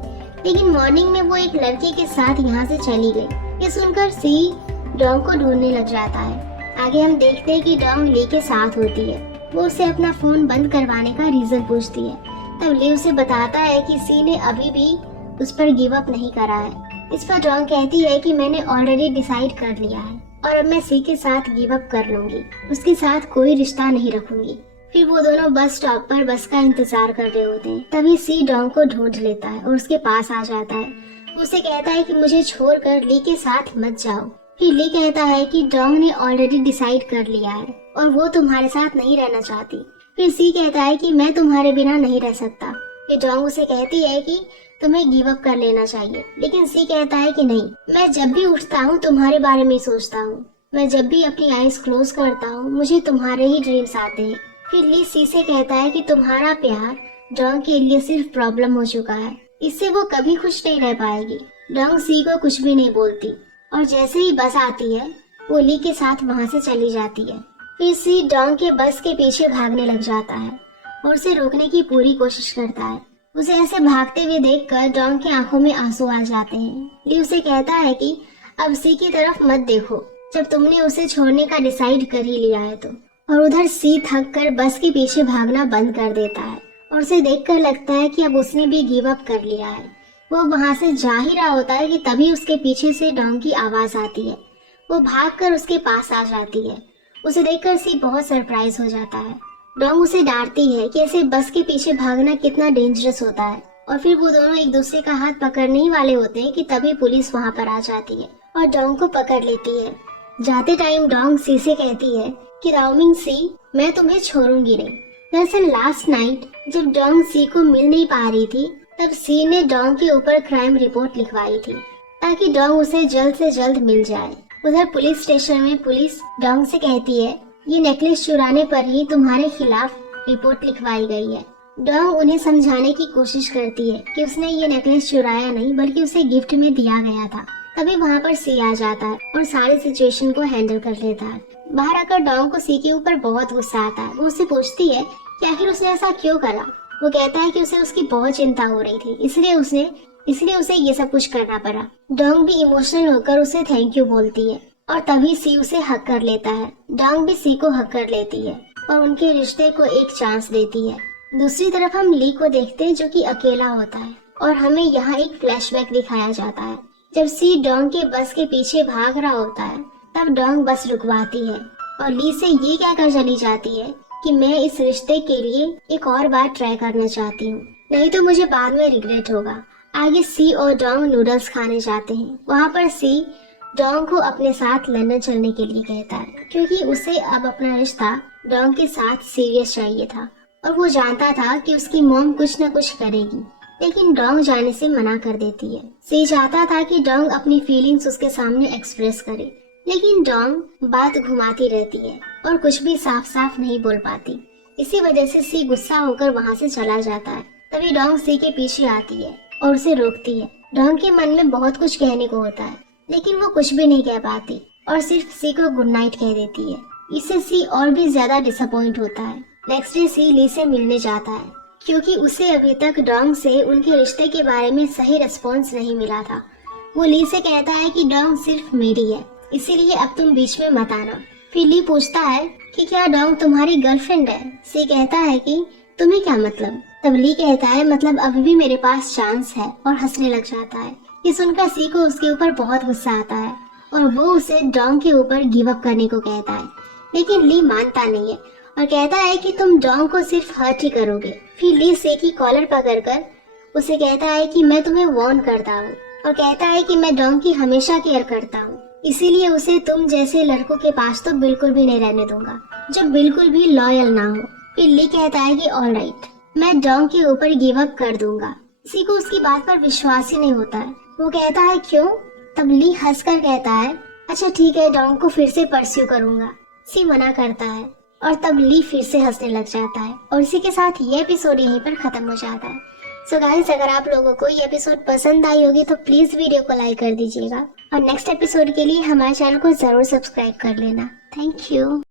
लेकिन मॉर्निंग में वो एक लड़के के साथ यहाँ से चली गई। ये सुनकर सी डोंग को ढूंढने लग जाता है। आगे हम देखते हैं कि डोंग ली के साथ होती है। वो उसे अपना फोन बंद करवाने का रीजन पूछती है। तब ली उसे बताता है कि सी ने अभी भी उस पर गिव अप नहीं करा है। इस पर डोंग कहती है कि मैंने ऑलरेडी डिसाइड कर लिया है और अब मैं सी के साथ गिव अप कर लूंगी, उसके साथ कोई रिश्ता नहीं रखूंगी। फिर वो दोनों बस स्टॉप पर बस का इंतजार कर रहे होते हैं। तभी सी डोंग को ढूंढ लेता है और उसके पास आ जाता है। उसे कहता है कि मुझे छोड़कर ली के साथ मत जाओ। फिर ली कहता है कि डोंग ने ऑलरेडी डिसाइड कर लिया है और वो तुम्हारे साथ नहीं रहना चाहती। फिर सी कहता है कि मैं तुम्हारे बिना नहीं रह सकता। फिर डोंग उसे कहती है कि तुम्हें गिव अप कर लेना चाहिए, लेकिन सी कहता है कि नहीं, मैं जब भी उठता हूँ तुम्हारे बारे में सोचता हूँ। मैं जब भी अपनी आईज क्लोज करता हूँ मुझे तुम्हारे ही ड्रीम्स आते हैं। फिर ली सी से कहता है कि तुम्हारा प्यार डोंग के लिए सिर्फ प्रॉब्लम हो चुका है, इससे वो कभी खुश नहीं रह पाएगी। डोंग सी को कुछ भी नहीं बोलती और जैसे ही बस आती है वो ली के साथ वहाँ से चली जाती है। फिर सी डोंग के बस के पीछे भागने लग जाता है और उसे रोकने की पूरी कोशिश करता है। उसे ऐसे भागते हुए देखकर डोंग की आंखों में आंसू आ जाते हैं। ली उसे कहता है कि अब सी की तरफ मत देखो, जब तुमने उसे छोड़ने का डिसाइड कर ही लिया है तो। और उधर सी थक कर बस के पीछे भागना बंद कर देता है और उसे देखकर लगता है कि अब उसने भी गिव अप कर लिया है। वो वहाँ से जा ही रहा होता है कि तभी उसके पीछे से डोंग की आवाज आती है। वो भागकर उसके पास आ जाती है। उसे देखकर सी बहुत सरप्राइज हो जाता है। डोंग उसे डांटती है कि ऐसे बस के पीछे भागना कितना डेंजरस होता है। और फिर वो दोनों एक दूसरे का हाथ पकड़ने ही वाले होते हैं कि तभी पुलिस वहाँ पर आ जाती है और डोंग को पकड़ लेती है। जाते टाइम डोंग सी से कहती है कि राउमिंग सी, मैं तुम्हें छोड़ूंगी नहीं। दरअसल लास्ट नाइट जब डोंग सी को मिल नहीं पा रही थी, तब सी ने डोंग के ऊपर क्राइम रिपोर्ट लिखवाई थी ताकि डोंग उसे जल्द से जल्द मिल जाए। उधर पुलिस स्टेशन में पुलिस डोंग से कहती है ये नेकलेस चुराने पर ही तुम्हारे खिलाफ रिपोर्ट लिखवाई गई है। डोंग उन्हें समझाने की कोशिश करती है कि उसने ये नेकलेस चुराया नहीं बल्कि उसे गिफ्ट में दिया गया था। तभी वहाँ पर सी आ जाता है और सारी सिचुएशन को हैंडल कर लेता है। बाहर आकर डोंग को सी के ऊपर बहुत गुस्सा आता है। वो उससे पूछती है कि आखिर उसने ऐसा क्यों करा। वो कहता है कि उसे उसकी बहुत चिंता हो रही थी, इसलिए उसे ये सब कुछ करना पड़ा। डोंग भी इमोशनल होकर उसे थैंक यू बोलती है और तभी सी उसे हक कर लेता है। डोंग भी सी को हक कर लेती है और उनके रिश्ते को एक चांस देती है। दूसरी तरफ हम ली को देखते हैं जो कि अकेला होता है और हमें यहाँ एक फ्लैशबैक दिखाया जाता है। जब सी डोंग के बस के पीछे भाग रहा होता है तब डोंग बस रुकवाती है और ली से ये कहकर चली जाती है कि मैं इस रिश्ते के लिए एक और बार ट्राई करना चाहती हूँ, नहीं तो मुझे बाद में रिग्रेट होगा। आगे सी और डोंग नूडल्स खाने जाते हैं। वहाँ पर सी डोंग को अपने साथ लंदन चलने के लिए कहता है, क्योंकि उसे अब अपना रिश्ता डोंग के साथ सीरियस चाहिए था और वो जानता था कि उसकी मॉम कुछ न कुछ करेगी, लेकिन डोंग जाने से मना कर देती है। सी चाहता था कि डोंग अपनी फीलिंग्स उसके सामने एक्सप्रेस करे, लेकिन डोंग बात घुमाती रहती है और कुछ भी साफ साफ नहीं बोल पाती। इसी वजह से सी गुस्सा होकर वहाँ से चला जाता है। तभी डोंग सी के पीछे आती है और उसे रोकती है। डोंग के मन में बहुत कुछ कहने को होता है, लेकिन वो कुछ भी नहीं कह पाती और सिर्फ सी को गुड नाइट कह देती है। इससे सी और भी ज्यादा डिसअपॉइंट होता है। नेक्स्ट डे सी ली से मिलने जाता है, क्योंकि उसे अभी तक डोंग से उनके रिश्ते के बारे में सही रिस्पॉन्स नहीं मिला था। वो ली से कहता है कि डोंग सिर्फ मेरी है, इसीलिए अब तुम बीच में मत आना। फिर ली पूछता है कि क्या डोंग तुम्हारी गर्लफ्रेंड है? सी कहता है कि तुम्हें क्या मतलब? तब ली कहता है मतलब अभी भी मेरे पास चांस है, और हंसने लग जाता है। ये सुनकर सी को उसके ऊपर बहुत गुस्सा आता है और वो उसे डोंग के ऊपर गिव अप करने को कहता है, लेकिन ली मानता नहीं है और कहता है कि तुम डोंग को सिर्फ हर्ट ही करोगे। फिर ली से की कॉलर पकड़कर उसे कहता है कि मैं तुम्हें वार्न करता हूँ, और कहता है कि मैं डोंग की हमेशा केयर करता हूँ, इसीलिए उसे तुम जैसे लड़कों के पास तो बिल्कुल भी नहीं रहने दूंगा जो बिल्कुल भी लॉयल ना हो। फिर ली कहता है कि ऑल राइट, मैं डोंग के ऊपर गिव अप कर दूंगा। सी को उसकी बात पर विश्वास ही नहीं होता है। वो कहता है क्यों? तब ली हंसकर कहता है अच्छा ठीक है, डोंग को फिर से परस्यू करूंगा। सी मना करता है और तब ली फिर से हंसने लग जाता है और इसी के साथ ये एपिसोड यहीं पर खत्म हो जाता है। सो गाइस, अगर आप लोगों को ये एपिसोड पसंद आई होगी तो प्लीज वीडियो को लाइक कर दीजिएगा और नेक्स्ट एपिसोड के लिए हमारे चैनल को जरूर सब्सक्राइब कर लेना। Thank you.